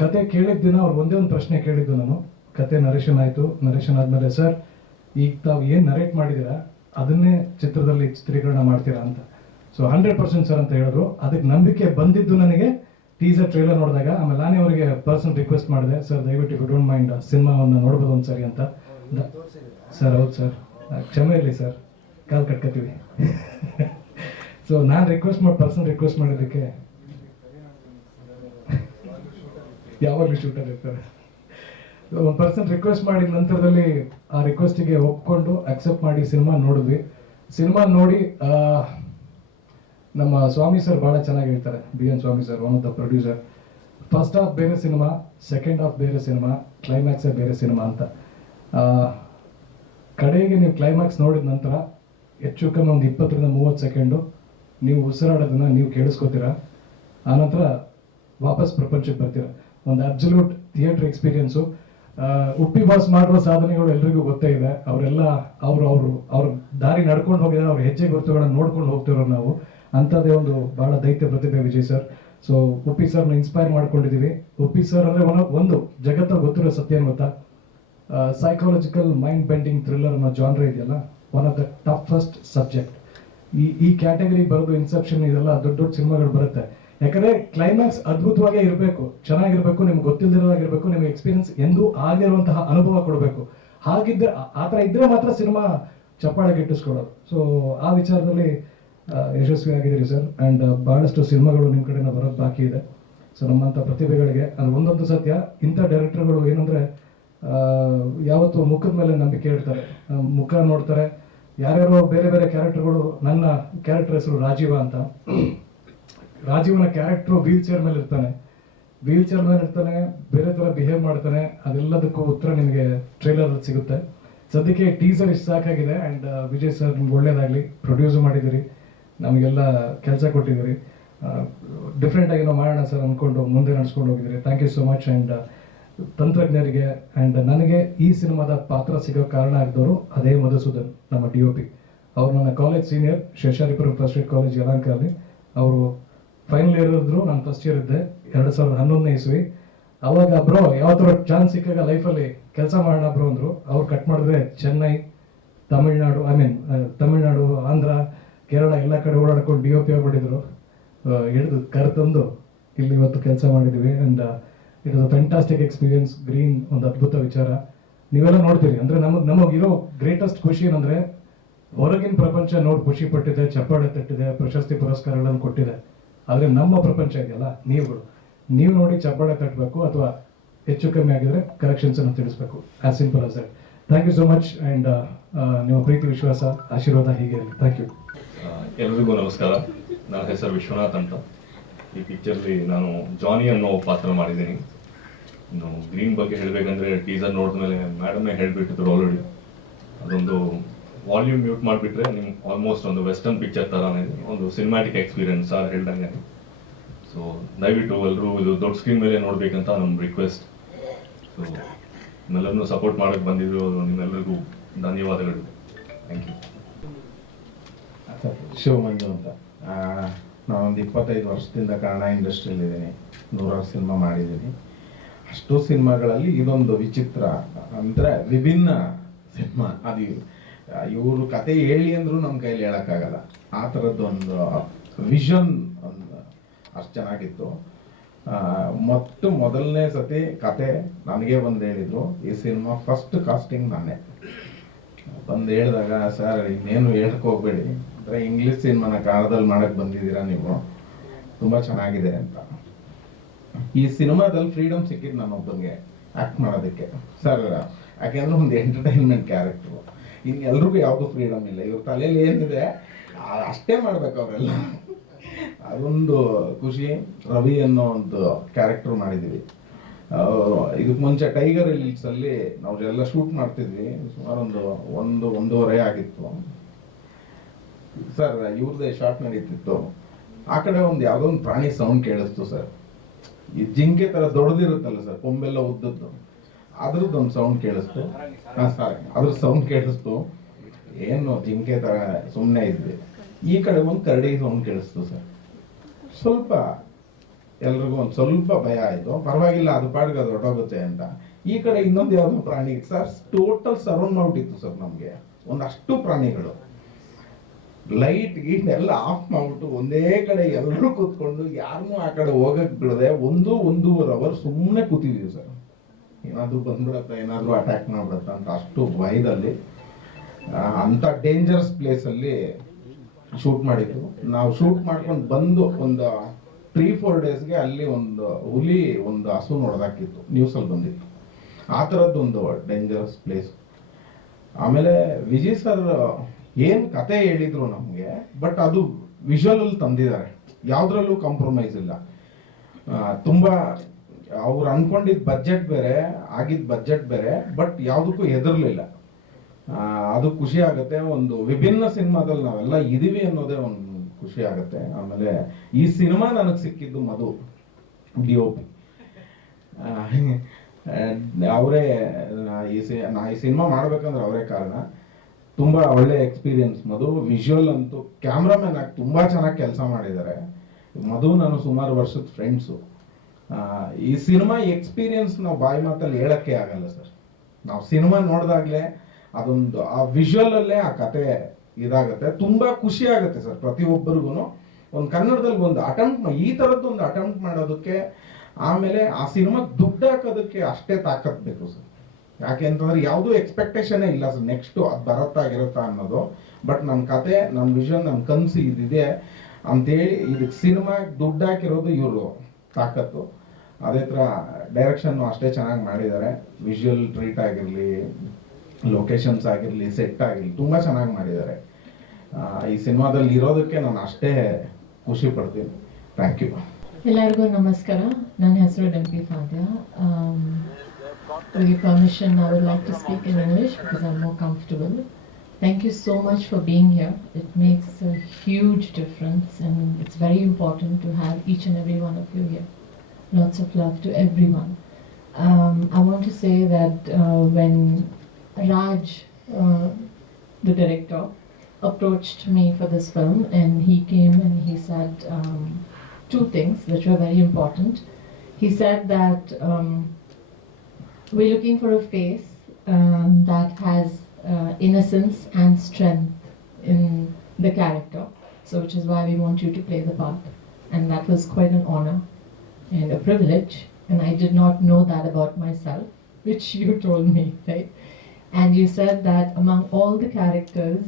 ಕತೆ ಕೇಳಿದ ದಿನ ಅವ್ರು ಒಂದೇ ಒಂದು ಪ್ರಶ್ನೆ ಕೇಳಿದ್ದು ನಾನು. ಕತೆ ನರೇಷನ್ ಆಯಿತು. ನರೇಷನ್ ಆದಮೇಲೆ ಸರ್ ಈಗ ತಾವು ಏನು ನರೇಟ್ ಮಾಡಿದ್ದೀರಾ ಅದನ್ನೇ ಚಿತ್ರದಲ್ಲಿ ಚಿತ್ರೀಕರಣ ಮಾಡ್ತೀರಾ ಅಂತ. ಸೊ 100% ಸರ್ ಅಂತ ಹೇಳಿದ್ರು. ಅದಕ್ಕೆ ನಂಬಿಕೆ ಬಂದಿದ್ದು ನನಗೆ ಟೀಸರ್ ಟ್ರೈಲರ್ ನೋಡಿದಾಗ. ಆಮೇಲೆ ನಾನೇ ಅವರಿಗೆ ಪರ್ಸನಲ್ ರಿಕ್ವೆಸ್ಟ್ ಮಾಡಿದೆ, ಸರ್ ದಯವಿಟ್ಟು ಇಫ್ ಯು ಡೋಂಟ್ ಮೈಂಡ್ ಸಿನಿಮಾವನ್ನು ನೋಡ್ಬೋದು ಒಂದು ಸರಿ ಅಂತ. ಸರ್ ಹೌದು ಸರ್, ಕ್ಷಮೆ ಇರಲಿ ಸರ್, ಕಾಲ್ ಕಟ್ಕೊತೀವಿ. ಸೊ ನಾನು ಪರ್ಸನಲ್ ರಿಕ್ವೆಸ್ಟ್ ಮಾಡಿದ್ದಕ್ಕೆ ಯಾವಾಗಲೂ ಶೂಟರ್ ಇರ್ತಾರೆ. ಒಂದು ಪರ್ಸನ್ ರಿಕ್ವೆಸ್ಟ್ ಮಾಡಿದ ನಂತರದಲ್ಲಿ ಆ ರಿಕ್ವೆಸ್ಟಿಗೆ ಒಪ್ಕೊಂಡು ಅಕ್ಸೆಪ್ಟ್ ಮಾಡಿ ಸಿನಿಮಾ ನೋಡಿದ್ವಿ. ಸಿನಿಮಾ ನೋಡಿ ನಮ್ಮ ಸ್ವಾಮಿ ಸರ್ ಭಾಳ ಚೆನ್ನಾಗಿ ಹೇಳ್ತಾರೆ, BN Swamy sir, one of the producer. First half ಬೇರೆ ಸಿನಿಮಾ, ಸೆಕೆಂಡ್ ಹಾಫ್ ಬೇರೆ ಸಿನಿಮಾ, ಕ್ಲೈಮ್ಯಾಕ್ಸೇ ಬೇರೆ ಸಿನಿಮಾ ಅಂತ. ಕಡೆಗೆ ನೀವು ಕ್ಲೈಮ್ಯಾಕ್ಸ್ ನೋಡಿದ ನಂತರ ಹೆಚ್ಚು ಕಮ್ಮಿ ಒಂದು 20-30 ಸೆಕೆಂಡು ನೀವು ಉಸಿರಾಡೋದನ್ನ ನೀವು ಕೇಳಿಸ್ಕೊತೀರಾ. ಆನಂತರ ವಾಪಸ್ ಪ್ರಪಂಚಕ್ಕೆ ಬರ್ತೀರಾ. ಒಂದು absolute theatre experience. Uppi boss ಮಾಡುವ ಸಾಧನೆಗಳು ಎಲ್ರಿಗೂ ಗೊತ್ತೇ ಇದೆ. ಅವರೆಲ್ಲ ಅವ್ರ ದಾರಿ ನಡ್ಕೊಂಡು ಹೋಗಿದ್ದಾರೆ, ಅವ್ರ ಹೆಜ್ಜೆ ಗುರುತುಗಳನ್ನು ನೋಡ್ಕೊಂಡು ಹೋಗ್ತಿರೋರು ನಾವು. ಅಂಥದ್ದೇ ಒಂದು ಬಹಳ ದೈತ್ಯ ಪ್ರತಿಭೆ ವಿಜಯ್ ಸರ್. ಸೊ ಉಪ್ಪಿ ಸರ್ನ ಇನ್ಸ್ಪೈರ್ ಮಾಡ್ಕೊಂಡಿದ್ದೀವಿ. ಉಪ್ಪಿ ಸರ್ ಅಂದರೆ ಒಂದು ಜಗತ್ತ ಗೊತ್ತಿರೋ ಸತ್ಯ ಏನು ಗೊತ್ತಾ, ಸೈಕಾಲಜಿಕಲ್ ಮೈಂಡ್ ಬೆಂಡಿಂಗ್ ಥ್ರಿಲ್ಲರ್ ಅನ್ನೋ ಜಾನ್ರ ಇದೆಯಲ್ಲ, one of the toughest subject. ಈ ಕ್ಯಾಟಗರಿ ಬರೋದು ಇನ್ಸೆಪ್ಷನ್, ಇದೆಲ್ಲ ದೊಡ್ಡ ದೊಡ್ಡ ಸಿನಿಮಾಗಳು ಬರುತ್ತೆ. ಯಾಕಂದ್ರೆ ಕ್ಲೈಮ್ಯಾಕ್ಸ್ ಅದ್ಭುತವಾಗೇ ಇರಬೇಕು, ಚೆನ್ನಾಗಿರ್ಬೇಕು, ನಿಮ್ಗೆ ಗೊತ್ತಿಲ್ಲದಿರೋದಾಗಿರ್ಬೇಕು, ನಿಮ್ಗೆ ಎಕ್ಸ್ಪೀರಿಯನ್ಸ್ ಎಂದೂ ಆಗಿರುವಂತಹ ಅನುಭವ ಕೊಡಬೇಕು. ಹಾಗಿದ್ರೆ ಆ ಥರ ಇದ್ರೆ ಮಾತ್ರ ಸಿನಿಮಾ ಚಪ್ಪಾಳೆಗೆ ಇಟ್ಟಿಸ್ಕೊಳ್ಳೋದು. ಸೊ ಆ ವಿಚಾರದಲ್ಲಿ ಯಶಸ್ವಿ ಆಗಿದ್ದೀರಿ ಸರ್. ಆ್ಯಂಡ್ ಬಹಳಷ್ಟು ಸಿನಿಮಾಗಳು ನಿಮ್ಮ ಕಡೆಯಿಂದ ಬರೋದು ಬಾಕಿ ಇದೆ. ಸೊ ನಮ್ಮಂಥ ಪ್ರತಿಭೆಗಳಿಗೆ ಅದು ಒಂದೊಂದು ಸತ್ಯ. ಇಂಥ ಡೈರೆಕ್ಟರ್ಗಳು ಏನಂದರೆ ಯಾವತ್ತೂ ಮುಖದ ಮೇಲೆ ನಂಬಿಕೆ ಇಡ್ತಾರೆ, ಮುಖ ನೋಡ್ತಾರೆ. ಯಾರ್ಯಾರೋ ಬೇರೆ ಬೇರೆ ಕ್ಯಾರೆಕ್ಟರ್ಗಳು, ನನ್ನ ಕ್ಯಾರೆಕ್ಟರ್ ಹೆಸರು ರಾಜೀವ ಅಂತ, ರಾಜೀವ್ನ ಕ್ಯಾರೆಕ್ಟ್ರು ವೀಲ್ ಚೇರ್ ಮೇಲೆ ಇರ್ತಾನೆ, ಬೇರೆ ಥರ ಬಿಹೇವ್ ಮಾಡ್ತಾನೆ. ಅದೆಲ್ಲದಕ್ಕೂ ಉತ್ತರ ನಿಮಗೆ ಟ್ರೈಲರ್ ಸಿಗುತ್ತೆ. ಸದ್ಯಕ್ಕೆ ಟೀಸರ್ ಇಷ್ಟು ಸಾಕಾಗಿದೆ. ಆ್ಯಂಡ್ ವಿಜಯ್ ಸರ್ ನಿಮ್ಗೆ ಒಳ್ಳೇದಾಗಲಿ. ಪ್ರೊಡ್ಯೂಸ್ ಮಾಡಿದ್ದೀರಿ, ನಮಗೆಲ್ಲ ಕೆಲಸ ಕೊಟ್ಟಿದ್ದೀರಿ, ಡಿಫ್ರೆಂಟಾಗಿ ನಾವು ಮಾಡೋಣ ಸರ್ ಅಂದ್ಕೊಂಡು ಮುಂದೆ ನಡೆಸ್ಕೊಂಡು ಹೋಗಿದ್ದೀರಿ. Thank you so much. And ತಂತ್ರಜ್ಞರಿಗೆ ಆ್ಯಂಡ್ ನನಗೆ ಈ ಸಿನಿಮಾದ ಪಾತ್ರ ಸಿಗೋ ಕಾರಣ ಆಗಿದವರು ಅದೇ ಮಧುಸೂದನ್, ನಮ್ಮ DOP. ಅವರು ನನ್ನ college senior, Sheshadripuram first aid college ಯಲಹಂಕಲ್ಲಿ. ಅವರು ಫೈನಲ್ ಇಯರ್ ಇದ್ರು, ನಾನು ಫಸ್ಟ್ ಇಯರ್ ಇದ್ದೆ 2011ನೇ ಇಸ್ವಿ. ಅವಾಗ ಬ್ರೋ ಯಾವ ಥರ ಚಾನ್ಸ್ ಸಿಕ್ಕಾಗ ಲೈಫಲ್ಲಿ ಕೆಲಸ ಮಾಡೋಣ ಬ್ರೋ ಅಂದರು. ಅವ್ರು ಕಟ್ ಮಾಡಿದ್ರೆ ಚೆನ್ನೈ, ತಮಿಳ್ನಾಡು, ತಮಿಳ್ನಾಡು, ಆಂಧ್ರ, ಕೇರಳ ಎಲ್ಲ ಕಡೆ ಓಡಾಡ್ಕೊಂಡು DOP ಆಗ್ಬಿಟ್ಟಿದ್ರು. ಹಿಡಿದು ಕರೆತಂದು ಇಲ್ಲಿ ಇವತ್ತು ಕೆಲಸ ಮಾಡಿದ್ದೀವಿ. And it is a fantastic experience. Green ಒಂದು ಅದ್ಭುತ ವಿಚಾರ, ನೀವೆಲ್ಲ ನೋಡ್ತೀರಿ. ಅಂದರೆ ನಮಗಿರೋ ಗ್ರೇಟೆಸ್ಟ್ ಖುಷಿ ಏನಂದರೆ ಹೊರಗಿನ ಪ್ರಪಂಚ ನೋಡಿ ಖುಷಿ ಪಟ್ಟಿದೆ, ಚಪ್ಪಾಳೆ ತಟ್ಟಿದೆ, ಪ್ರಶಸ್ತಿ ಪುರಸ್ಕಾರಗಳನ್ನು ಕೊಟ್ಟಿದೆ. ಆದರೆ ನಮ್ಮ ಪ್ರಪಂಚ ಇದೆಯಲ್ಲ, ನೀವು ನೋಡಿ ಚಪ್ಪಾಳೆ ತಟ್ಟಬೇಕು, ಅಥವಾ ಹೆಚ್ಚು ಕಮ್ಮಿ ಆಗಿದ್ರೆ ಕರೆಕ್ಷನ್ಸನ್ನು ತಿಳಿಸ್ಬೇಕು. As simple as that. Thank you so much. And ನಿಮ್ಮ ಪ್ರೀತಿ, ವಿಶ್ವಾಸ, ಆಶೀರ್ವಾದ ಹೀಗೆ ಇರಲಿ. Thank you. ಎಲ್ರಿಗೂ ನಮಸ್ಕಾರ. ನನ್ನ ಹೆಸರು ವಿಶ್ವನಾಥ್ ಅಂತ. ಈ ಪಿಕ್ಚರ್ಲಿ ನಾನು ಜಾನಿ ಅನ್ನೋ ಪಾತ್ರ ಮಾಡಿದ್ದೀನಿ. ಇನ್ನು ಗ್ರೀನ್ ಬಗ್ಗೆ ಹೇಳಬೇಕಂದ್ರೆ ಟೀಸರ್ ನೋಡಿದ್ಮೇಲೆ ಮೇಡಮೇ ಹೇಳಿಬಿಟ್ಟಿದ್ರು ಆಲ್ರೆಡಿ. ಅದೊಂದು ವಾಲ್ಯೂಮ್ ಮ್ಯೂಟ್ ಮಾಡಿಬಿಟ್ರೆ ನಿಮ್ಗೆ ಆಲ್ಮೋಸ್ಟ್ ಒಂದು ವೆಸ್ಟರ್ನ್ ಪಿಕ್ಚರ್ ಥರನೇ ಒಂದು ಸಿನಿಮ್ಯಾಟಿಕ್ ಎಕ್ಸ್ಪೀರಿಯನ್ಸ್ ಸರ್ ಹೇಳ್ದಂಗೆ. ಸೊ ದಯವಿಟ್ಟು ಎಲ್ಲರೂ ಇದು ದೊಡ್ಡ ಸ್ಕ್ರೀನ್ ಮೇಲೆ ನೋಡಬೇಕಂತ ನಮ್ಮ ರಿಕ್ವೆಸ್ಟ್. ಸೊ ನಿಮ್ಮೆಲ್ಲರನ್ನೂ ಸಪೋರ್ಟ್ ಮಾಡೋಕ್ಕೆ ಬಂದಿದ್ರು ನಿಮ್ಮೆಲ್ಲರಿಗೂ ಧನ್ಯವಾದಗಳು. Thank you. ಶಿವಮಂಜು ಅಂತ. ನಾನೊಂದು 25 ವರ್ಷದಿಂದ ಕನ್ನಡ ಇಂಡಸ್ಟ್ರಿಯಲ್ಲಿದ್ದೀನಿ. 100 ಸಿನಿಮಾ ಮಾಡಿದ್ದೀನಿ. ಅಷ್ಟು ಸಿನಿಮಾಗಳಲ್ಲಿ ಇದೊಂದು ವಿಚಿತ್ರ, ಅಂದರೆ ವಿಭಿನ್ನ ಸಿನಿಮಾ. ಅದು ಇವರು ಕತೆ ಹೇಳಿ ಅಂದರೂ ನಮ್ಮ ಕೈಲಿ ಹೇಳೋಕ್ಕಾಗಲ್ಲ. ಆ ಥರದ್ದೊಂದು ವಿಷನ್ ಒಂದು ಅಷ್ಟು ಚೆನ್ನಾಗಿತ್ತು. ಮೊದಲನೇ ಸತಿ ಕತೆ ನನಗೆ ಬಂದು ಹೇಳಿದರು. ಈ ಸಿನಿಮಾ ಫಸ್ಟ್ ಕಾಸ್ಟಿಂಗ್ ನಾನೇ ಬಂದು ಹೇಳಿದಾಗ, ಸರ್ ಇನ್ನೇನು ಹೇಳಕ್ಕೆ ಹೋಗ್ಬೇಡಿ, ಅಂದರೆ ಇಂಗ್ಲೀಷ್ ಸಿನಿಮಾನ ಕನ್ನಡದಲ್ಲಿ ಮಾಡೋಕ್ಕೆ ಬಂದಿದ್ದೀರಾ ನೀವು, ತುಂಬ ಚೆನ್ನಾಗಿದೆ ಅಂತ. ಈ ಸಿನಿಮಾದಲ್ಲಿ ಫ್ರೀಡಮ್ ಸಿಕ್ಕಿದ್ದು ನನ್ನೊಬ್ಬನಿಗೆ ಆ್ಯಕ್ಟ್ ಮಾಡೋದಕ್ಕೆ ಸರ್. ಯಾಕೆಂದ್ರೆ ಒಂದು ಎಂಟರ್ಟೈನ್ಮೆಂಟ್ ಕ್ಯಾರೆಕ್ಟ್ರು, ಇನ್ನು ಎಲ್ರಿಗೂ ಯಾವುದು ಫ್ರೀಡಮ್ ಇಲ್ಲ. ಇವ್ರ ತಲೆಯಲ್ಲಿ ಏನಿದೆ ಅಷ್ಟೇ ಮಾಡ್ಬೇಕು ಅವರೆಲ್ಲ. ಅದೊಂದು ಖುಷಿ. ರವಿ ಅನ್ನೋ ಒಂದು ಕ್ಯಾರೆಕ್ಟರ್ ಮಾಡಿದ್ದೀವಿ. ಇದಕ್ಕೆ ಮುಂಚೆ ಟೈಗರ್ ಹಿಲ್ಸಲ್ಲಿ ನಾವೆಲ್ಲ ಶೂಟ್ ಮಾಡ್ತಿದ್ವಿ. ಸುಮಾರು ಒಂದೂವರೆ ಆಗಿತ್ತು ಸರ್. ಇವ್ರದ್ದೇ ಶಾರ್ಟ್ ನಡೀತಿತ್ತು. ಆ ಕಡೆ ಒಂದು ಯಾವುದೋ ಒಂದು ಪ್ರಾಣಿ ಸೌಂಡ್ ಕೇಳಿಸ್ತು ಸರ್. ಈ ಜಿಂಕೆ ಥರ ದೊಡ್ಡದಿರುತ್ತಲ್ಲ ಸರ್, ಕೊಂಬೆಲ್ಲ ಉದ್ದದ್ದು, ಅದ್ರದ್ದೊಂದು ಸೌಂಡ್ ಕೇಳಿಸ್ತು. ಸರ್ ಅದ್ರ ಸೌಂಡ್ ಕೇಳಿಸ್ತು. ಏನು ಜಿಂಕೆ ಥರ ಸುಮ್ಮನೆ ಇದ್ವಿ. ಈ ಕಡೆ ಒಂದು ಕರಡಿ ಸೌಂಡ್ ಕೇಳಿಸ್ತು ಸರ್. ಸ್ವಲ್ಪ ಎಲ್ರಿಗೂ ಒಂದು ಸ್ವಲ್ಪ ಭಯ ಆಯಿತು. ಪರವಾಗಿಲ್ಲ, ಅದು ಪಾಡ್ಗೆ ಅದು ಹೊರಟೋಗುತ್ತೆ ಅಂತ. ಈ ಕಡೆ ಇನ್ನೊಂದು ಯಾವುದೋ ಪ್ರಾಣಿ ಸರ್, ಟೋಟಲ್ ಸರೌಂಡ್ ಮಾಡ್ಬಿಟ್ಟಿತ್ತು ಸರ್ ನಮಗೆ. ಒಂದಷ್ಟು ಪ್ರಾಣಿಗಳು ಲೈಟ್ ಗೀಟ್ ಎಲ್ಲ ಆಫ್ ಮಾಡ್ಬಿಟ್ಟು ಒಂದೇ ಕಡೆ ಎಲ್ಲರೂ ಕೂತ್ಕೊಂಡು ಯಾರನ್ನೂ ಆ ಕಡೆ ಹೋಗಕ್ಕೆ ಬಿಡದೆ 1-1.5 ಅವರ್ ಸುಮ್ಮನೆ ಕೂತಿದ್ದೀವಿ ಸರ್. ಏನಾದರೂ ಬಂದ್ಬಿಡತ್ತ, ಏನಾದರೂ ಅಟ್ಯಾಕ್ ಮಾಡ್ಬಿಡತ್ತ ಅಂತ ಅಷ್ಟು ಭಯದಲ್ಲಿ. ಅಂಥ ಡೇಂಜರಸ್ ಪ್ಲೇಸಲ್ಲಿ ಶೂಟ್ ಮಾಡಿದ್ದು. ನಾವು ಶೂಟ್ ಮಾಡ್ಕೊಂಡು ಬಂದು ಒಂದು 3-4 ಡೇಸ್ಗೆ ಅಲ್ಲಿ ಒಂದು ಹುಲಿ ಒಂದು ಹಸು ನೋಡೋದಾಕಿತ್ತು, ನ್ಯೂಸಲ್ಲಿ ಬಂದಿತ್ತು. ಆ ಥರದ್ದೊಂದು ಡೇಂಜರಸ್ ಪ್ಲೇಸ್. ಆಮೇಲೆ ವಿಜಯ್ ಸರ್ ಏನು ಕತೆ ಹೇಳಿದ್ರು ನಮಗೆ, ಬಟ್ ಅದು ವಿಜುವಲಲ್ಲಿ ತಂದಿದ್ದಾರೆ. ಯಾವುದ್ರಲ್ಲೂ ಕಾಂಪ್ರಮೈಸ್ ಇಲ್ಲ. ತುಂಬ ಅವ್ರು ಅನ್ಕೊಂಡಿದ್ದ ಬಜೆಟ್ ಬೇರೆ, ಆಗಿದ್ದ ಬಜೆಟ್ ಬೇರೆ, ಬಟ್ ಯಾವುದಕ್ಕೂ ಹೆದರ್ಲಿಲ್ಲ. ಅದು ಖುಷಿ ಆಗುತ್ತೆ. ಒಂದು ವಿಭಿನ್ನ ಸಿನಿಮಾದಲ್ಲಿ ನಾವೆಲ್ಲ ಇದೀವಿ ಅನ್ನೋದೇ ಒಂದು ಖುಷಿ ಆಗುತ್ತೆ. ಆಮೇಲೆ ಈ ಸಿನಿಮಾ ನನಗೆ ಸಿಕ್ಕಿದ್ದು ಮಧು DOP. ಅವರೇ ನಾ ಈ ಸಿನಿಮಾ ಮಾಡ್ಬೇಕಂದ್ರೆ ಅವರೇ ಕಾರಣ. ತುಂಬ ಒಳ್ಳೆ ಎಕ್ಸ್ಪೀರಿಯನ್ಸ್ ಮಧು. ವಿಜುವಲ್ ಅಂತೂ ಕ್ಯಾಮ್ರಾಮನ್ ಆಗಿ ತುಂಬ ಚೆನ್ನಾಗಿ ಕೆಲಸ ಮಾಡಿದ್ದಾರೆ. ಮಧು ನಾನು ಸುಮಾರು ವರ್ಷದ ಫ್ರೆಂಡ್ಸು. ಈ ಸಿನಿಮಾ ಎಕ್ಸ್ಪೀರಿಯನ್ಸ್ ನಾವು ಬಾಯಿ ಮಾತಲ್ಲಿ ಹೇಳೋಕ್ಕೆ ಆಗಲ್ಲ ಸರ್. ನಾವು ಸಿನಿಮಾ ನೋಡಿದಾಗಲೇ ಅದೊಂದು ಆ ವಿಜುವಲಲ್ಲೇ ಆ ಕತೆ ಇದಾಗುತ್ತೆ. ತುಂಬ ಖುಷಿ ಆಗುತ್ತೆ ಸರ್ ಪ್ರತಿಯೊಬ್ಬರಿಗೂ. ಒಂದು ಕನ್ನಡದಲ್ಲಿ ಒಂದು ಈ ಥರದ್ದೊಂದು ಅಟೆಂಪ್ಟ್ ಮಾಡೋದಕ್ಕೆ, ಆಮೇಲೆ ಆ ಸಿನಿಮಾಗೆ ದುಡ್ಡು ಹಾಕೋದಕ್ಕೆ ಅಷ್ಟೇ ತಾಕತ್ ಬೇಕು ಸರ್. ಯಾಕೆ ಅಂತಂದ್ರೆ ಯಾವುದೂ ಎಕ್ಸ್ಪೆಕ್ಟೇಷನೇ ಇಲ್ಲ ಸರ್ ನೆಕ್ಸ್ಟು ಅದು ಬರುತ್ತಾ ಅನ್ನೋದು. ಬಟ್ ನನ್ನ ಕತೆ, ನನ್ನ ವಿಷನ್, ನನ್ನ ಕನಸು ಇದಿದೆ ಅಂತೇಳಿ ಇದಕ್ಕೆ ಸಿನಿಮಾಗೆ ದುಡ್ಡು ಹಾಕಿರೋದು ಇವರು ತಾಕತ್ತು. ಅದೇ ಥರ ಡೈರೆಕ್ಷನ್ನು ಅಷ್ಟೇ ಚೆನ್ನಾಗಿ ಮಾಡಿದ್ದಾರೆ. ವಿಜುವಲ್ ಟ್ರೀಟ್ ಆಗಿರಲಿ, ಲೊಕೇಶನ್ಸ್ ಆಗಿರಲಿ, ಸೆಟ್ ಆಗಿರಲಿ, ತುಂಬ ಚೆನ್ನಾಗಿ ಮಾಡಿದ್ದಾರೆ. ಈ ಸಿನಿಮಾದಲ್ಲಿ ಇರೋದಕ್ಕೆ ನಾನು ಅಷ್ಟೇ ಖುಷಿ ಪಡ್ತೀನಿ. Thank you. ಎಲ್ಲರಿಗೂ ನಮಸ್ಕಾರ. ನನ್ನ ಹೆಸರು Dempi Fadya. With your permission, I would like to speak in English because I'm more comfortable. Thank you so much for being here. It makes a huge difference and it's very important to have each and every one of you here. Lots of love to everyone. I want to say that when Raj, the director, approached me for this film and he came and he said two things which were very important. He said that we're looking for a face that has innocence and strength in the character, so which is why we want you to play the part, and that was quite an honor and a privilege, and I did not know that about myself, which you told me, right? And you said that among all the characters,